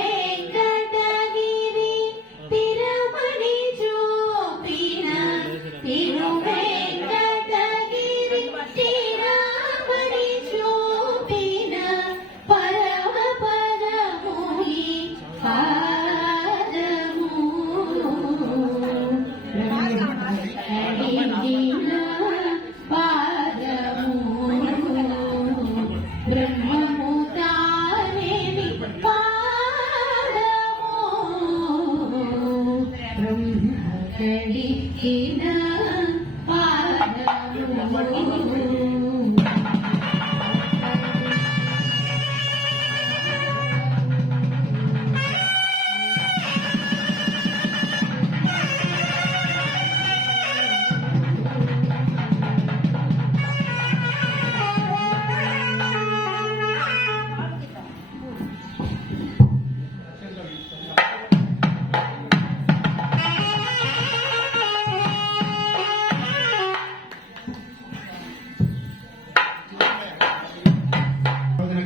తిరుమణి చూపిన తిరువేంకటగిరి తిరుమణి చూపిన పరమ పదముని పాదము కడిగిన పాదము బ్రహ్మము తానేని పాదము బ్రహ్మ కడిగిన పాదము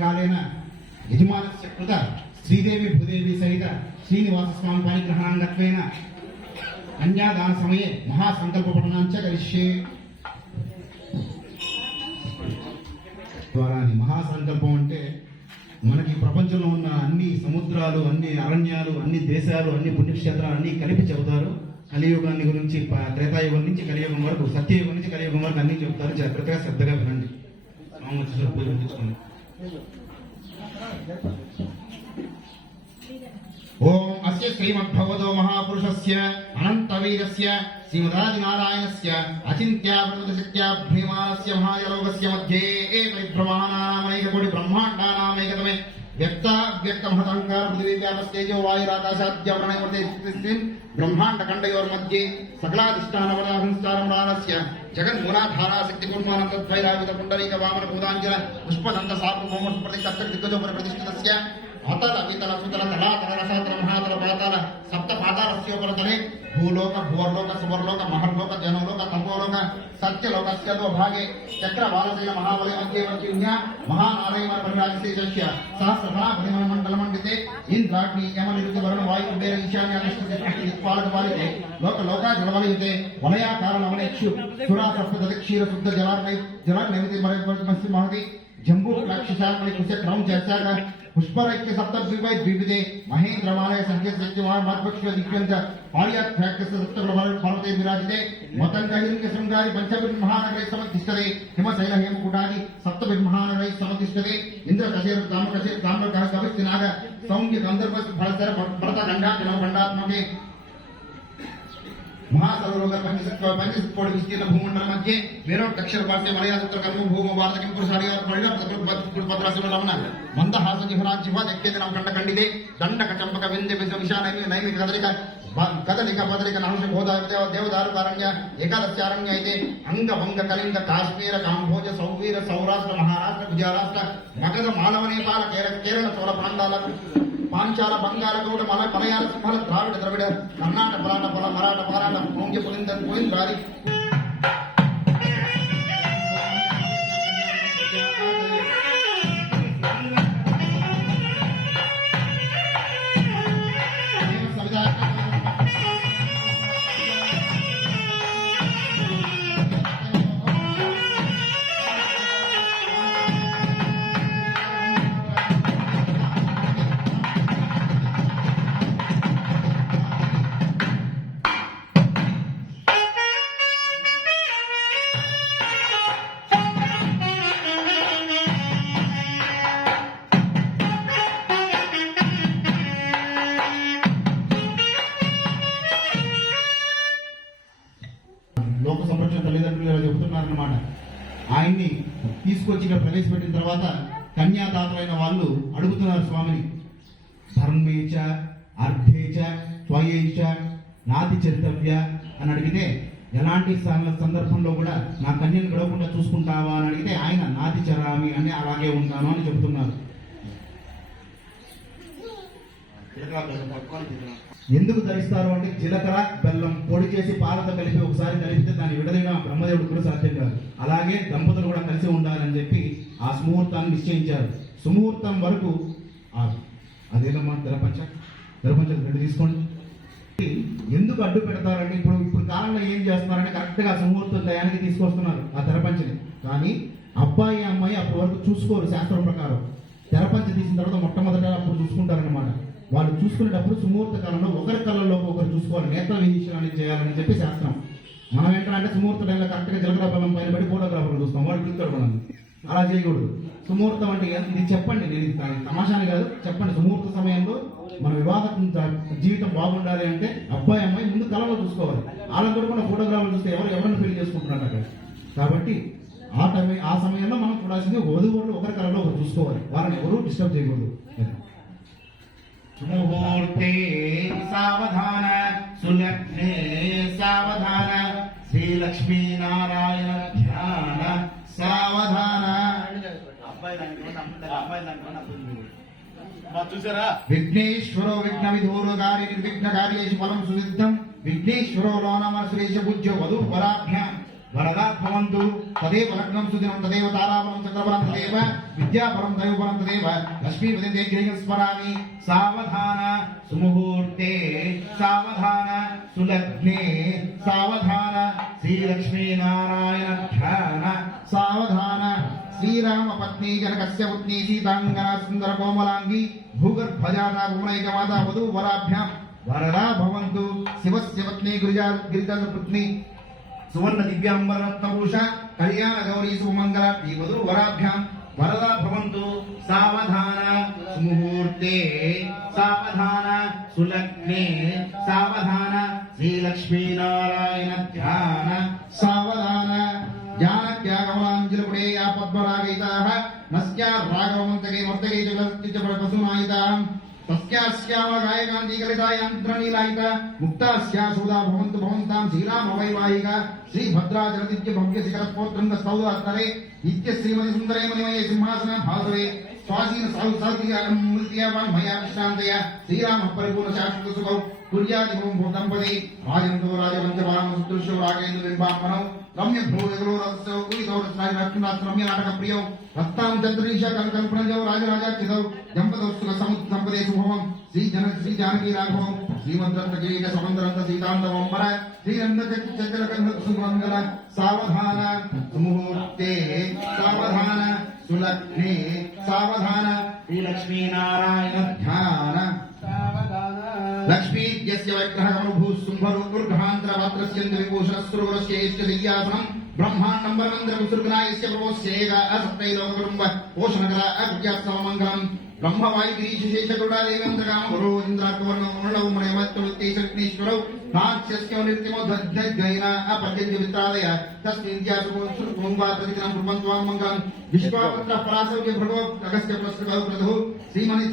కాలేన యజమానస్య కృత శ్రీదేవి భూదేవి సహిత శ్రీనివాస స్వామి పాణిగ్రహణాంగత్వేన కన్యాదాన సమయే మహాసంకల్ప పఠనాంచ కరిష్యే. ద్వారా మహాసంకల్పం అంటే మనకి ప్రపంచంలో ఉన్న అన్ని సముద్రాలు, అన్ని అరణ్యాలు, అన్ని దేశాలు, అన్ని పుణ్యక్షేత్రాలు అన్ని కలిపి చెబుతారు. కలియుగాన్ని గురించి త్రేతాయుగం నుంచి కలియుగం వరకు, సత్యయుగం నుంచి కలియుగం వరకు అన్ని చెబుతారు. జాగ్రత్తగా శ్రద్ధగా వినండి. రామోజీశ్వర పూజ తీసుకోండి. ఓం అస్య శ్రీమద్భగవతో మహాపురుషస్య అనంతవీరస్య శ్రీమదాదినారాయణస్య అచింత్యాభ్రమశక్త్యాభ్రీమానస్య మహాయలోకస్య మధ్యే పరిభ్రమాణానామైకకోటి బ్రహ్మాండానామైకతమే వ్యక్తావ్యక్తమహతంకార పృథివీవ్యాపస్తేజో వాయురాకాశాద్యప్రణయవర్తే బ్రహ్మాండఖండయోర్मध्ये సకలాధిష్టానవరాహంసారమురానస్య జగన్మూలాధారాశక్తికూర్మానందద్వైరావిత పుండరీక వామన భూతాంజల పుష్పదంత సార్వభౌమసుప్రతిష్టదిగ్గజోపరి ప్రతిష్ఠితస్య అతల వితల సుతల తలాతల రసాతల మహాతల పాతాల సప్త పాతాలస్యోపరతలే భూలోక భూవర్లోక సువర్లోక మహర్లోక జనలోక తపోలోక సత్యలోకస్యలో భాగే చక్రవాలశైల మహాబలి మధ్యవర్తిన్య మహానారాయణ పరిరాజశేషస్య సహస్రఫలా పరిమళ మండలమండితే ఇంద్రాగ్ని యమనిరుతి వరుణ వాయు కుబేర ఈశాన్యాదిష్టాలకపాలితే లోక లోకా జలవలయుతే వలయాకార నవనేక్షు సురా సర్పదలి క్షీర శుద్ధ జలార్నైమితి మహతి జంబూ ప్లాక్షిశాల్మణి కుశ క్రమం చర్చాక పుష్పరైక్య సప్తద్వీపై ద్వీపితే మహేంద్రమాలయ సంఖ్య సత్యమాత్మక్ష దివ్యంత పాళ్యాఖ్యాఖ్యస్త సప్తపర్వతే విరాజితే మతంగహింక శృంగారి పంచభిర్మహానగరై సమతిష్టతే హిమశైల హేమకుటాది సప్తభిర్మహానగరై సమతిష్టతే ఇంద్ర కశేర కామకశేర తామ్రకర కవిస్తి నాగ సౌమ్య గంధర్వ ఫలధర భరత గండాజన ఖండాత్మకే మహాసర్వలోక పంచకోటి విస్తీర్ణ భూమండల మధ్య వేరొట్టక్షర భాష్య మలయాసూత్ర కర్మ భూమ భారత కింపురుషాడిపద్రాశివ రమణ మందహాస జిహ్నాజిహ్వ దక్కేదినం కండ ఖండితే దండక చంపక వింధ్య విష నైమిక కదలిక బదలిక నహంస బోధాయ దేవదారు కారణ్య ఏకాదశారణ్య అయితే అంగభంగ కళింగ కాశ్మీర కాంభోజ సౌవీర సౌరాష్ట్ర మహారాష్ట్ర గుజరాష్ట్ర మగధ మాలవ నేపాల కేరళ చోళ ప్రాంతాల పాంచాల బంగాళ గౌడ మలయాళ సింహల ద్రావిడ ద్రవిడ కర్ణాటక పలాట పల మరాఠ పారాట మౌంగ్య పులిందన్ పోయింద్రాది తల్లిదండ్రులు ఇలా చెబుతున్నారన్నమాట. ఆయన్ని తీసుకొచ్చి ఇక్కడ ప్రవేశపెట్టిన తర్వాత కన్యాదాతలైన వాళ్ళు అడుగుతున్నారు స్వామిని, ధర్మేచ అర్థేచ స్వయేచ నాతి చరితవ్య అని అడిగితే, ఎలాంటి సందర్భంలో కూడా నా కన్యను గడవకుండా చూసుకుంటావా అని అడిగితే ఆయన నాతి చరామి అని అలాగే ఉంటాను అని చెబుతున్నారు. ఎందుకు ధరిస్తారు అంటే జీలకర్ర బెల్లం పొడి చేసి పాలతో కలిపి ఒకసారి కలిపితే దాన్ని విడదీయడం బ్రహ్మదేవుడు కూడా సాధ్యం కాదు. అలాగే దంపతులు కూడా కలిసి ఉండాలని చెప్పి ఆ సుముహూర్తాన్ని నిశ్చయించారు. సుముహూర్తం వరకు అదేదమ్మా తెరపంచ రెండు తీసుకోండి. ఎందుకు అడ్డు పెడతారంటే ఇప్పుడు కాలంలో ఏం చేస్తున్నారంటే కరెక్ట్ గా సుముహూర్తం టయానికి తీసుకొస్తున్నారు ఆ తెరపంచని. కానీ అబ్బాయి అమ్మాయి అప్పటి వరకు చూసుకోరు శాస్త్రం ప్రకారం. తెరపంచ తీసిన తర్వాత మొట్టమొదట అప్పుడు చూసుకుంటారనమాట. వాళ్ళు చూసుకునేటప్పుడు సుముహూర్త కాలంలో ఒకరి కళ్ళలో ఒకరు చూసుకోవాలి, నేత్ర వినియోగం చేయాలని చెప్పి శాస్త్రం. మనం ఏంటంటే సుముహూర్త టైంలో కరెక్ట్ గా జలగ్రహ బలం పైన పడి ఫోటోగ్రాఫర్లు చూస్తాం, వాళ్ళు పిలుతాడు మనం. అలా చేయకూడదు. సుముహూర్తం అంటే ఇది చెప్పండి, నేను తమాషాని కాదు, చెప్పండి. సుముహూర్త సమయంలో మన వివాహ జీవితం బాగుండాలి అంటే అబ్బాయి అమ్మాయి ముందు కళలో చూసుకోవాలి. వాళ్ళతో కూడా ఫోటోగ్రాఫర్లు చూస్తే ఎవరిని పెళ్లి చేసుకుంటున్నారు అక్కడ. కాబట్టి ఆ సమయంలో మనం చూడాల్సింది వధువులు ఒకరి కళలో ఒకరు చూసుకోవాలి, వాళ్ళని ఎవరు డిస్టర్బ్ చేయకూడదు. ముహూర్తే సావధాన సులగ్నే సావధాన శ్రీలక్ష్మీనారాయణ ధ్యాన సావధాన. చూసారా, విఘ్నేశ్వరో విఘ్న విధూరకారి నిర్విఘ్నకార్యేషు ఫలం సుసిద్ధం. విఘ్నేశ్వరో లోనమర శ్రేష పూజ్య వధూ వరాభ్యాం వరదా భవంతు. తదేవ లగ్నం సుదినం తదేవ తారాబలం చక్రబలం తదేవ విద్యాపరం దైవబలం తదేవ లక్ష్మీపతి గ్రహం స్మరామి. సావధాన సుముహూర్తే సావధాన సులగ్నే సావధాన శ్రీలక్ష్మీనారాయణ ధ్యాన సావధాన. శ్రీరామ పత్ని జనకస్య పుత్ని సీతాంగన సుందర కోమలాంగి భూగర్భజాత భువనైక మాత వధూ వరాభ్యాం వరదా భవంతు. శివస్య పత్ని గిరిజన పుత్ని సువర్ణ దివ్యాంబరత్నభూష కళ్యాణ గౌరీ సుమంగళ ఈ వధూ వరాభ్యాం వరదా భవంతు. సావధాన సుముహూర్తే సావధాన సులగ్నే సావధాన శ్రీలక్ష్మీనారాయణ ధ్యాన సావధాన. జానక్యాగమలాంజలిపుడే యా పద్మరాగైతాః నస్యా రాఘవమంతకే వర్తకే చ పశునాయితాః తస్యాశ్యామగాయకాంతీకలితాయాంత్రనీలాయిత ముక్తాస్యా సౌదా భవంతు భవంతాం శ్రీరామవైవాహిక శ్రీభద్రాచలదిత్య భవ్య శిఖర స్తోత్రంగ స్తౌదాస్తరే నిత్య శ్రీమతి సుందరే మణిమయే సింహాసన భాసవే స్వాధీన సాహుసాధ్యాన్ మయా విశ్రాంతయ శ్రీరామ పరిపూర్ణ శాశ్వత సుఖౌ కుర్యాదిభవం భూతంపదే రాజంతో రాజవంశవామసుదృశ్యో రాగేంద్ర బింబాత్మనౌ రమ్య భూవిగురో రసౌ కులితో రమ్య నాటక ప్రియౌ రత్తాం చంద్రీష కల్పనజౌ రాజరాజాఖ్యతౌ దంపతౌ సుఖ సంపదే శుభవం శ్రీ జానకీ రాఘవం శ్రీమంత్రకిరీట సమందరంత సీతాంతవంబర శ్రీరంగ సుమంగళ. సావధాన సుముహూర్తే సావధాన సులగ్నే సావధాన శ్రీలక్ష్మీనారాయణ ధ్యాన. లక్ష్మీద్యస్య విగ్రహకమనుభూ శుంభరు దుర్ఘాంతర భద్రస్యంద విభూషణస్సురవరస్యేష్ట దివ్యాసనం బ్రహ్మాండం వరంద్ర విసృగ్నాయస్య ప్రభోస్యేగ అసప్తైలోకరుంబ పోషణకర అవిద్యాస్తవమంగళం. బ్రహ్మవాయు గిరీశేషగరుడా దేవేంద్రగామ గురో ఇంద్రాకవర్ణౌ మణిమత్తేశ్వరౌ నాట్యస్య నిర్తిమోద్వైన అపద్యంజ విత్రాలయ తస్మిద్యాసుకుంభా ప్రతిదినం కుర్వంత్వాం మంగళం. విశ్వాపత్ర పరాశవ్య భగవ అగస్త్య పురస్కృతౌ క్రతుః శ్రీమణి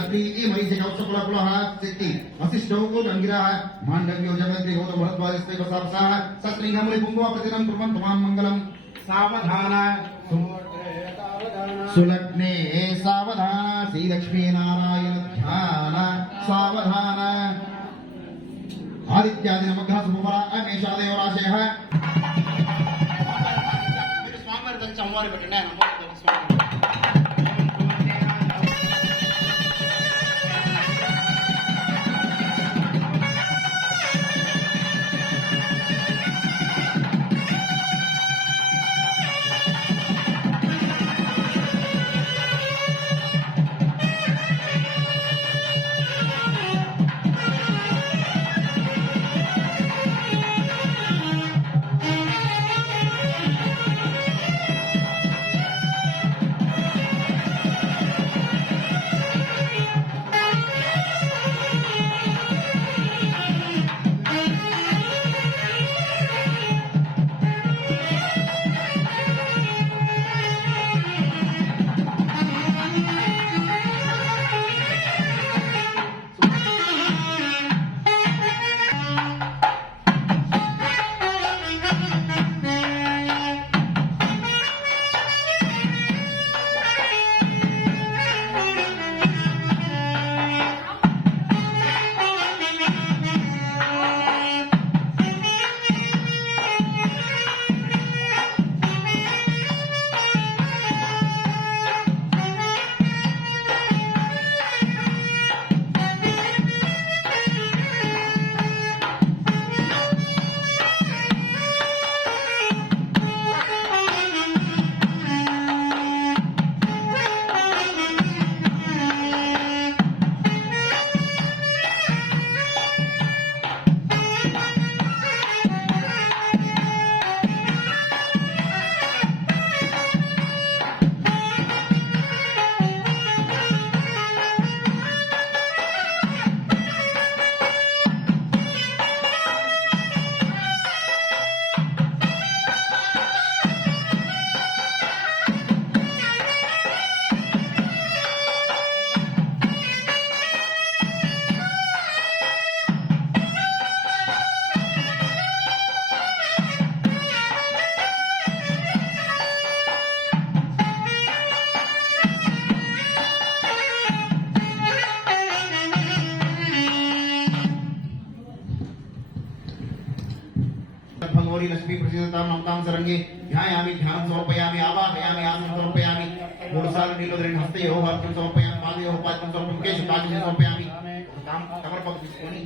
అత్రి మరీచి కౌశకులకులః శక్తి వసిష్ఠౌ గంగిరాః మాండవ్యో జగద్రి హోత భరద్వాజస్తైవ సాప్సాః సస్త్రీగముని పుంగవ ప్రతిదినం కుర్వంత్వాం మంగళం. సావధాన సులగ్నే సావధాన శ్రీలక్ష్మీనారాయణ ధ్యాన సావధాన. ఆదిత్యాది నమగ్రహ శుభఫల మేషాదేవ రాశయ. స్వామివారి దగ్గర అమ్మవారి పెట్టండి. गौरी लक्ष्मी प्रसीदतां नमतां सरण्ये ध्यायामि ध्यानं समर्पयामि आवाहयामि आसनं समर्पयामि मूलसार नीलोदरेण हस्तयोः अर्घ्यं समर्पयामि पादयोः पाद्यं समर्पयामि केशपाद्यं समर्पयामि तां तमर्पक తీసుకొని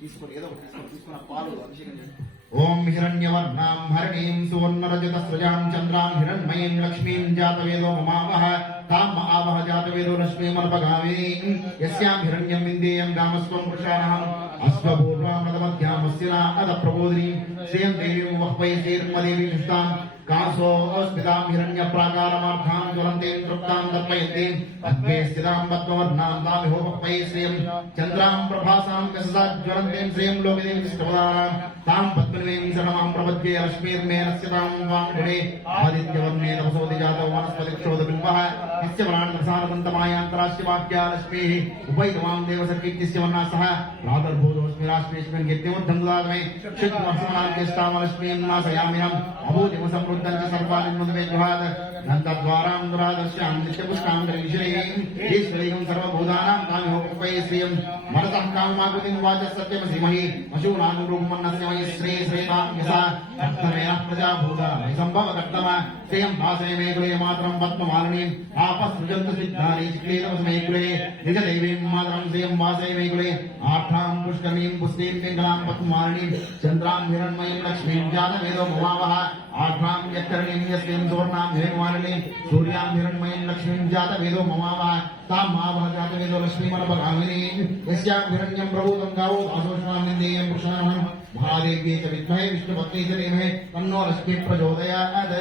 తీసుకొని ఏదో తీసుకొని పాలు అభిషేకం చేయండి ఓం హిరణ్యవర్ణాం హరిణీం సువర్ణరజతస్రజాం చంద్రాం హిరణ్మయీం లక్ష్మీం జాతవేదో మమావహ తాం ఆవహ జాతవేదో లక్ష్మీమర్పగామీం యస్యాం హిరణ్యం విందేయం గామస్వం పురుషాణం అశ్వపూర్వామృతమధ్యామస్యనా అద ప్రబోధినీం శ్రీయం దేవీం వహ్వై శ్రీర్మదేవీ నిష్టాం కాసో స్మితాం హిరణ్య ప్రాకారమార్థాం జ్వలంతేం తృప్తాం దర్పయంతేం పద్మే స్థితాం పద్మవర్ణాం తామిహో వహ్వై శ్రీయం చంద్రాం ప్రభాసాం యశసా జ్వలంతేం శ్రీయం లోకదేం విష్ణువదానాం తాం పద్మనివేం శరణమాం ప్రపద్యే లక్ష్మీర్మే నస్యతాం వాం గుణే ఆదిత్యవర్ణే తపసోది జాతో వనస్పతిక్షోద బింబః నిత్యవరాన్ ప్రసాదవంతమాయాంతరాశ్యవాక్యా లక్ష్మీః ఉపైతమాం దేవసర్కీర్తిస్య వర్ణా సహ ప్రాదర్భూతోస్మి రాష్ట్రేష్మిన్ కీర్తిముద్ధంగుదాగమే శుద్ధమస్మనాం జ్యేష్ఠాం లక్ష్మీం నాశయామ్యహం అభూతిమ సమృద్ధం చ సర్వాణి ముదమే గృహాద్ నంతద్వారాం దురాదర్శ్యాం నిత్యపుష్టాం గరీశ్వరీం ఈశ్వరీం సర్వభూతానాం కామ్యోపై శ్రియం మనసః కామాకుతిం వాచ సత్యం శ్రీమహి పశూనాం రూపమన్నస్య మహి శ్రీ శ్రీమాం యసా భక్తమేన ప్రజాభూత సంభవ కర్తమ శ్రియం భాసే మే గురే మాత్రం పద్మమాలినీం ఆపసృజంత సిద్ధాని క్లీదమస్మై గురే నిజ దైవీం మాతరం శ్రియం భాసే మే గురే ఆఠాం పుష్కరీం పుష్టీం పింగళాం పద్మమాలినీం చంద్రాం హిరణ్మయీం లక్ష్మీం జాతవేదో భవావహ ఆఠాం యత్తరణీం యస్మిం సువర్ణాం హిరణ్మాలినీం సూర్యాం హిరణ్మయీం లక్ష్మీం జాతవేదో మమావహ తాం మావహ జాతవేదో లక్ష్మీమర్పగామినీం యస్యాం హిరణ్యం ప్రభూతం గావో ఆశోషణాం నిందేయం పురుషాణం మహాదేవ్యే చ విద్మహే విష్ణుపత్నీ చ ధీమహి తన్నో లక్ష్మీ ప్రచోదయాత్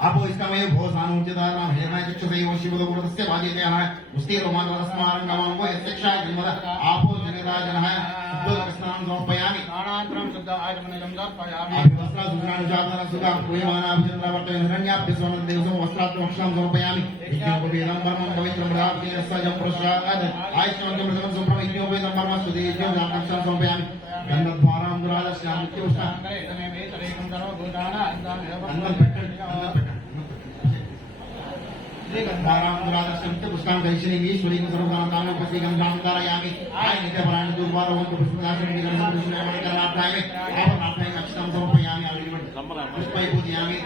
आपो इसकामये भो सानुचितानां हेरणाय चक्षुषैव शिवदोगुणस्य वाजितयः मुस्तीरोमानरस्मारङ्गमाङ्गो यस्यक्षाय जन्मद आपो जनिराजनः शुद्धोदकस्नानं समर्पयामि ప్రాణాంతరం శుద్ధ ఆచమనం సమర్పయామి अभिवस्त्रा सुषाणुजातन सुखा कुयमानाभिचन्द्रावर्तय हिरण्याभ्यस्वनदेवसं वस्त्रात्मक्षां समर्पयामि यज्ञोपवेदं परमं पवित्रं राव्यस्य प्रसाद आयुष्मन्तं सुप्रम यज्ञोपवेदं परमं स्तुति यज्ञोपवेदं समर्पयामि गन्धद्वारां दुरादस्यां नित्योष्टा శ్రీగంధారాంధ్రాదర్శంతో పుష్పాం దర్శనం ఈశ్వరీం సర్వదానాన్ని ఉపశ్రీగంధాం ధారయామి ఆయ నిత్యపరాణి దుర్వారవంతు పుష్పదాశనం పుష్పనాథాయ ఆపనాథాయ అక్షరం సమర్పయామి పుష్పై పూజయామి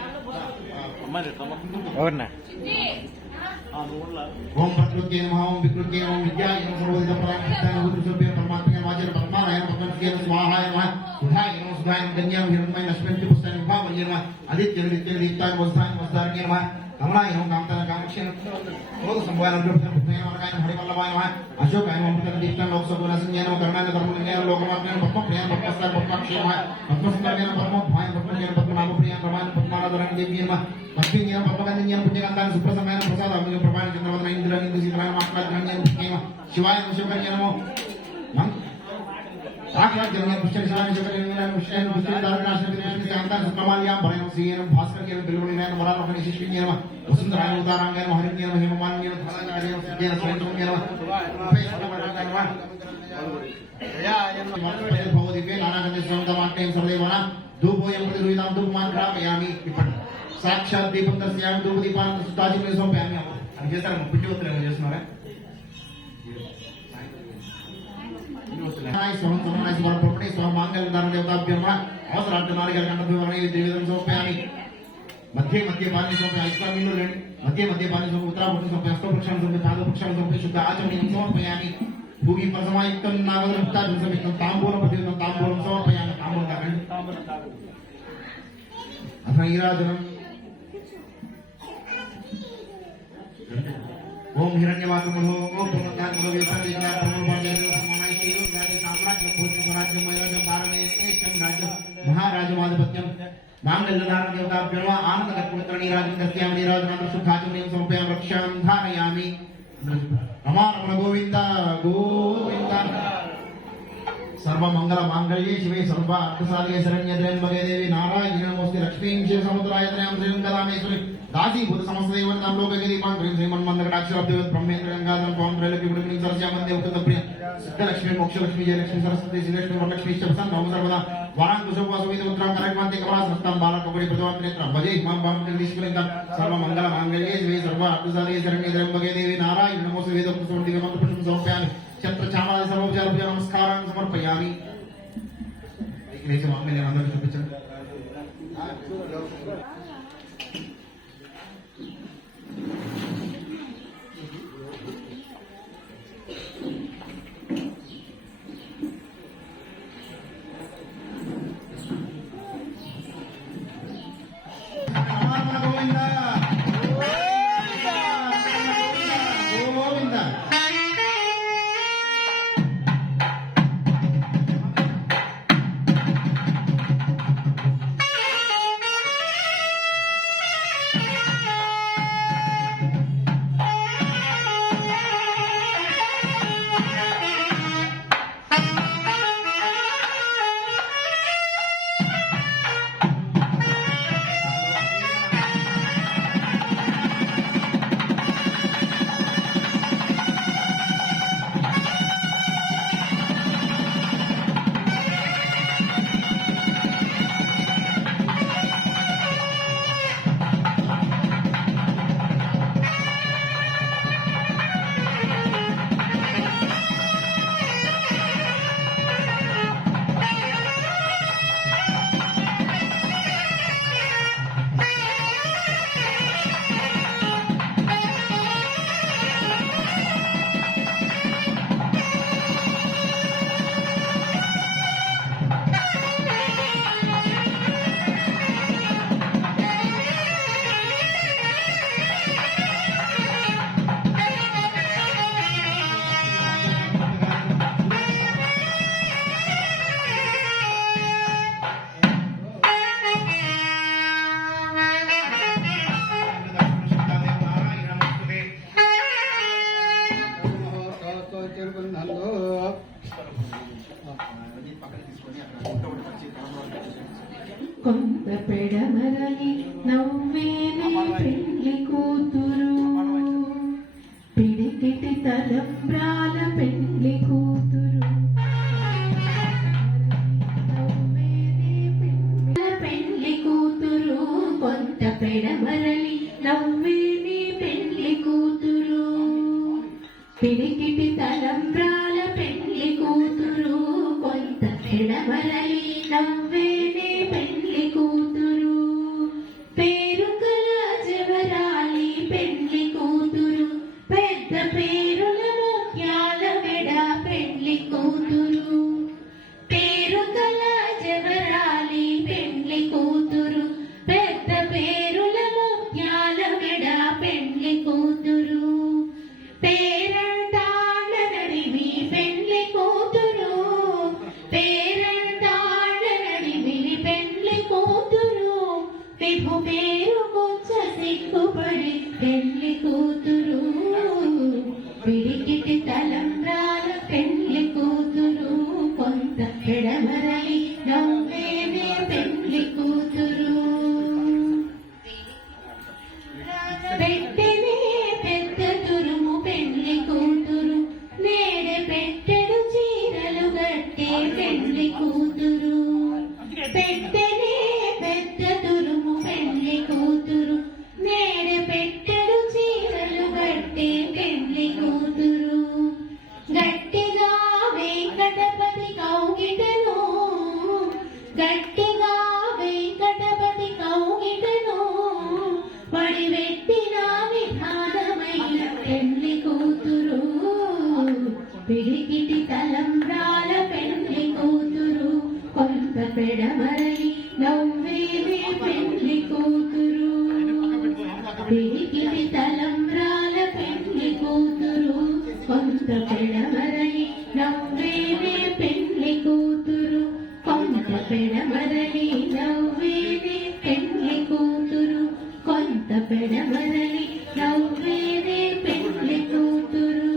ఓం ప్రకృత్యై నమః ఓం వికృత్యై ఓం విద్యాయ నమః సర్వోదిత పరామృతాయ ఉద్రుసభ్య పరమాత్మనే వాచన పద్మానాయ పద్మస్య స్వాహాయ నమః సుధాయ నమః సుధాయ గణ్యాం హిరణ్మయ నశ్వంతి పుస్తక విభావయ నమః ఆదిత్య నిత్య దీప్తాయ వస్తాయ వస్తారణ్య నమః కమలాయ నమః కాంతన కామక్షణ ఓం సంభాయన పుత్రయ వరకాయ హరివల్లభాయ నమః అశోకాయ నమః పుత్ర దీప్తాయ లోకసభ సంజ్ఞాన కరుణాయ ధర్మలింగాయ లోకమాత్మన పద్మప్రియ పద్మస్త పద్మక్షయ నమః పద్మస్తంగన పద్మభాయ పద్మజన పద్మనాభప్రియ ప్రమాణ పద్మారాధన దేవి నమః భక్తిజ్ఞాన పద్మగంధజ్ఞాన పుణ్యకాంతాన సుప్రసమైన ప్రసాద అమిత ప్రమాణ చంద్రవదన ఇంద్ర ఇంద్ర సీతారామ మాట్లాజ్ఞాన పుణ్యమ శివాయ శివకన్య నమో సాక్షాత్కారం పుష్కర శివాయ శివకన్య పుష్కర పుష్కర దారుణాశ్రమ శాంతాన సుప్రమాల్యాం భయం శ్రీయనం భాస్కర్యన బిల్వణిన వరాలహని శిష్యున్య నమః వసుంధరాయ ఉదారాంగన హరిణ్య నమః హిమమాన్య ధనకార్య సిద్ధేన స్వయంత్రమ్య నమః ఉపేశ్వరమరాయ నమః భవదివ్య నానాగంధ స్వంతమాట్టేం సర్వేవన ధూపోయం ప్రతిరుయితాం ధూపమాన్ గ్రామయామి ఇప్పటి సాక్షాత్ దీపం దర్శయామి ధూప దీపాన్ని సుతాజీ సమర్పయామి అని చేస్తారమ్మా పిండి వస్తువులు ఏమో చేస్తున్నారా మధ్య మధ్య పాని మధ్య మధ్య పాని ఉత్తరాభూషణ సమర్పయ అష్టపక్షాన్ని సమర్పయ పాదపక్షాన్ని సమర్పయ శుద్ధ ఆచమనం సమర్పయామి భూమి ప్రసమాయుక్తం నాగదృప్తాజం సమితం తాంబూలం ప్రతిదినం తాంబూలం సమర్పయామి తాంబూలం తాగండి అథ ఈరాజనం ఓం హిరణ్యవాసములో ఓం పూర్ణజ్ఞానములో మహారాజమాధిపత్యం మాంగళ్యధారణ దేవతాభ్యో ఆనంద కర్పూత్ర నీరాజం దస్యామి నీరాజనాథ శుద్ధాచమనీయం సమర్పయామి రక్షాం ధారయామి రమారమణ గోవింద గోవింద సర్వమంగళ మాంగళ్యే శివే సర్వ అర్థసాధకే శరణ్యే త్రయంబకే దేవి నారాయణి నమోస్తే లక్ష్మీం శివ సముద్రాయ త్రయం శ్రీం కదామేశ్వరి దాసీభూత సమస్త దేవతాం లోకే దీపాం శ్రీం శ్రీమన్మందకటాక్షరాబ్దేవత్ బ్రహ్మేంద్ర గంగాధరం పవన్ త్రైలోక్య విడుకుని సరస్యామన్ దేవత ప్రియ సిద్ధలక్ష్మి మోక్షలక్ష్మి జయలక్ష్మి సరస్వతి శ్రీలక్ష్మి వరలక్ష్మి శబ్దం నవ సర్వదా వారాంకుశోపాసవిధముద్రాం కరగ్మంతే కమలాసనస్తాం బాలకపడి ప్రతివాత్రేత్రం భజే ఇమాం బాలం జగదీశ్వరంతం సర్వమంగళ మాంగళ్యే శివే సర్వ అర్థసాధకే శరణ్యే త్రయంబకే దేవి నారాయణి నమోస్తే వేదోక్త దివ్యమంత్ర పుష్పం సమర్పయామి ఛత్రచామరాది సర్వోపచార నమస్కారాన్ని సమర్పయామి. పైకి లేచి మాంగళ్యం అందరికీ చూపించండి. గోవింద గోవింద. కొంత పెడమరని నవ్వేనే పెళ్లి కూతురు, పిడికిటి తలంబ్రాల పెళ్లి కూతురు. పెళ్లి కూతురు కొంత పెడమరలి నవ్వేనే పెళ్లి కూతురు, పిడికిటి తలంబ్రాల పెళ్లి కూతురు. కొంత పెడమరలి నవ్వేనే పెళ్లి కూతురు, పేరు కల జవరాలి పెళ్లి కూతురు, పెద్ద పేరుల ముత్యాల మెడ పెళ్లి కూతురు. పేరు కల జవరాలి పెళ్లి కూతురు, పెద్ద పేరుల ముత్యాల మెడ పెళ్లి కూతురు. పేరంటాళ్ళ నడివి పెళ్లి కూతురు, పేరంటాళ్ళ నడివి పెళ్లి కూతురు. విభు పేరు కొంచ సిగ్గుపడి పెళ్లి కూతురు, పిడికిటి తలంబ్రాల పెళ్లి కూతురు. కొంత పెడమరలి నవ్వేనే పెళ్లి కూతురు, పెట్టెనే పెద్ద తురుము పెళ్లి కూతురు, నేడే పెట్టెడు చీరలు గట్టే పెళ్లి కూతురు. పెట్టెనే పెద్ద తురుము పెళ్లి కూతురు, నేడే పెట్టెడు చీరలు గట్టే పెళ్లి కూతురు. గట్టిగా వెంకటపతి కౌగిటను, గట్టిగా వెంకటపతి కౌగిటను, పడి పెట్టిన విధానమైన పెళ్లి కూతురు, పిడికిటి తలంబ్రాల పెళ్లి కూతురు. కొంత పెడమరలి నవ్వేనే పెళ్లి కూతురు, పిడికిటి తలంబ్రాల పెళ్లి కూతురు. కొంత పెడమరలి నవ్వేనే పెళ్లి కూతురు, కొంత పెడమరలి నవ్వేనే పెళ్లి కూతురు. కొంత పెడమరలి నవ్వేనే పెళ్లి కూతురు.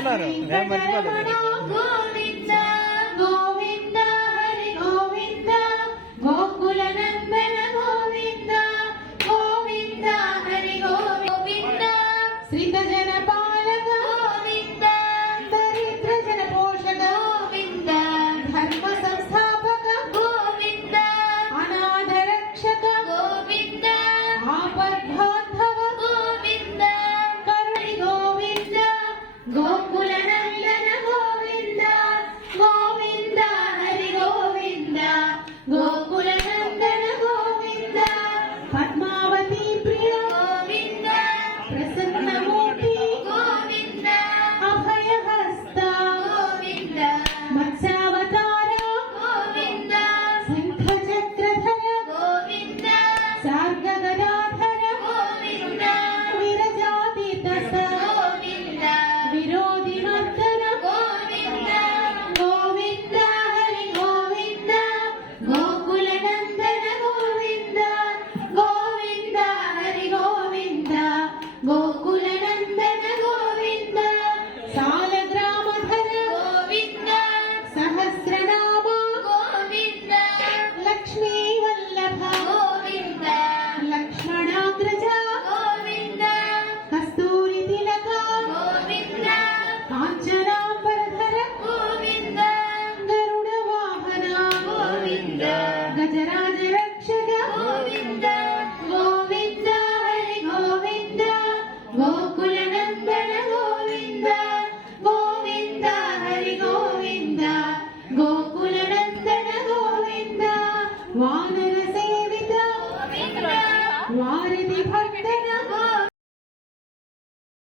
చెప్తున్నారు నేను మర్చిపోలేదు గోవింద గోవింద హరి గోవింద గోకుల నందన గోవింద గోవింద హరి గోవింద శ్రీత జన పాలక గోవింద దరిద్ర జన పోషక గోవింద ధర్మ సంస్థాపక గోవింద అనాథ రక్షక గోవింద ఆపద్బాంధవ గోవింద కరుణి గోవింద గోకుల నందన గోవింద గోవింద హరి గోవింద గోకుల నందన గోవింద పద్మావతి ప్రియ గోవింద ప్రసన్నమూర్తి గోవింద అభయహస్త గోవింద మత్స్యావతార గోవింద శంఖ చక్రధర గోవింద సార్గగదాధర గోవింద విరజాతీత గోవింద విరోధి మర్దన గోవింద గోవింద హరి గోవింద గోకుల నందన గోవింద గోవింద హరి గోవింద గోకుల నందన గోవింద సాలగ్రామధర గోవింద సహస్రనామ గోవింద లక్ష్మీ వల్లభ గోవింద లక్ష్మణాగ్రజ గోవింద కస్తూరి తిలక గోవింద కాంచనాంబరధర గోవింద గరుడ వాహన గోవింద గజరాజ రక్షక గోవింద గోవింద హరి గోవింద గోకుల నందన గోవింద గోవింద హరి గోవింద గోకుల నందన గోవింద వాన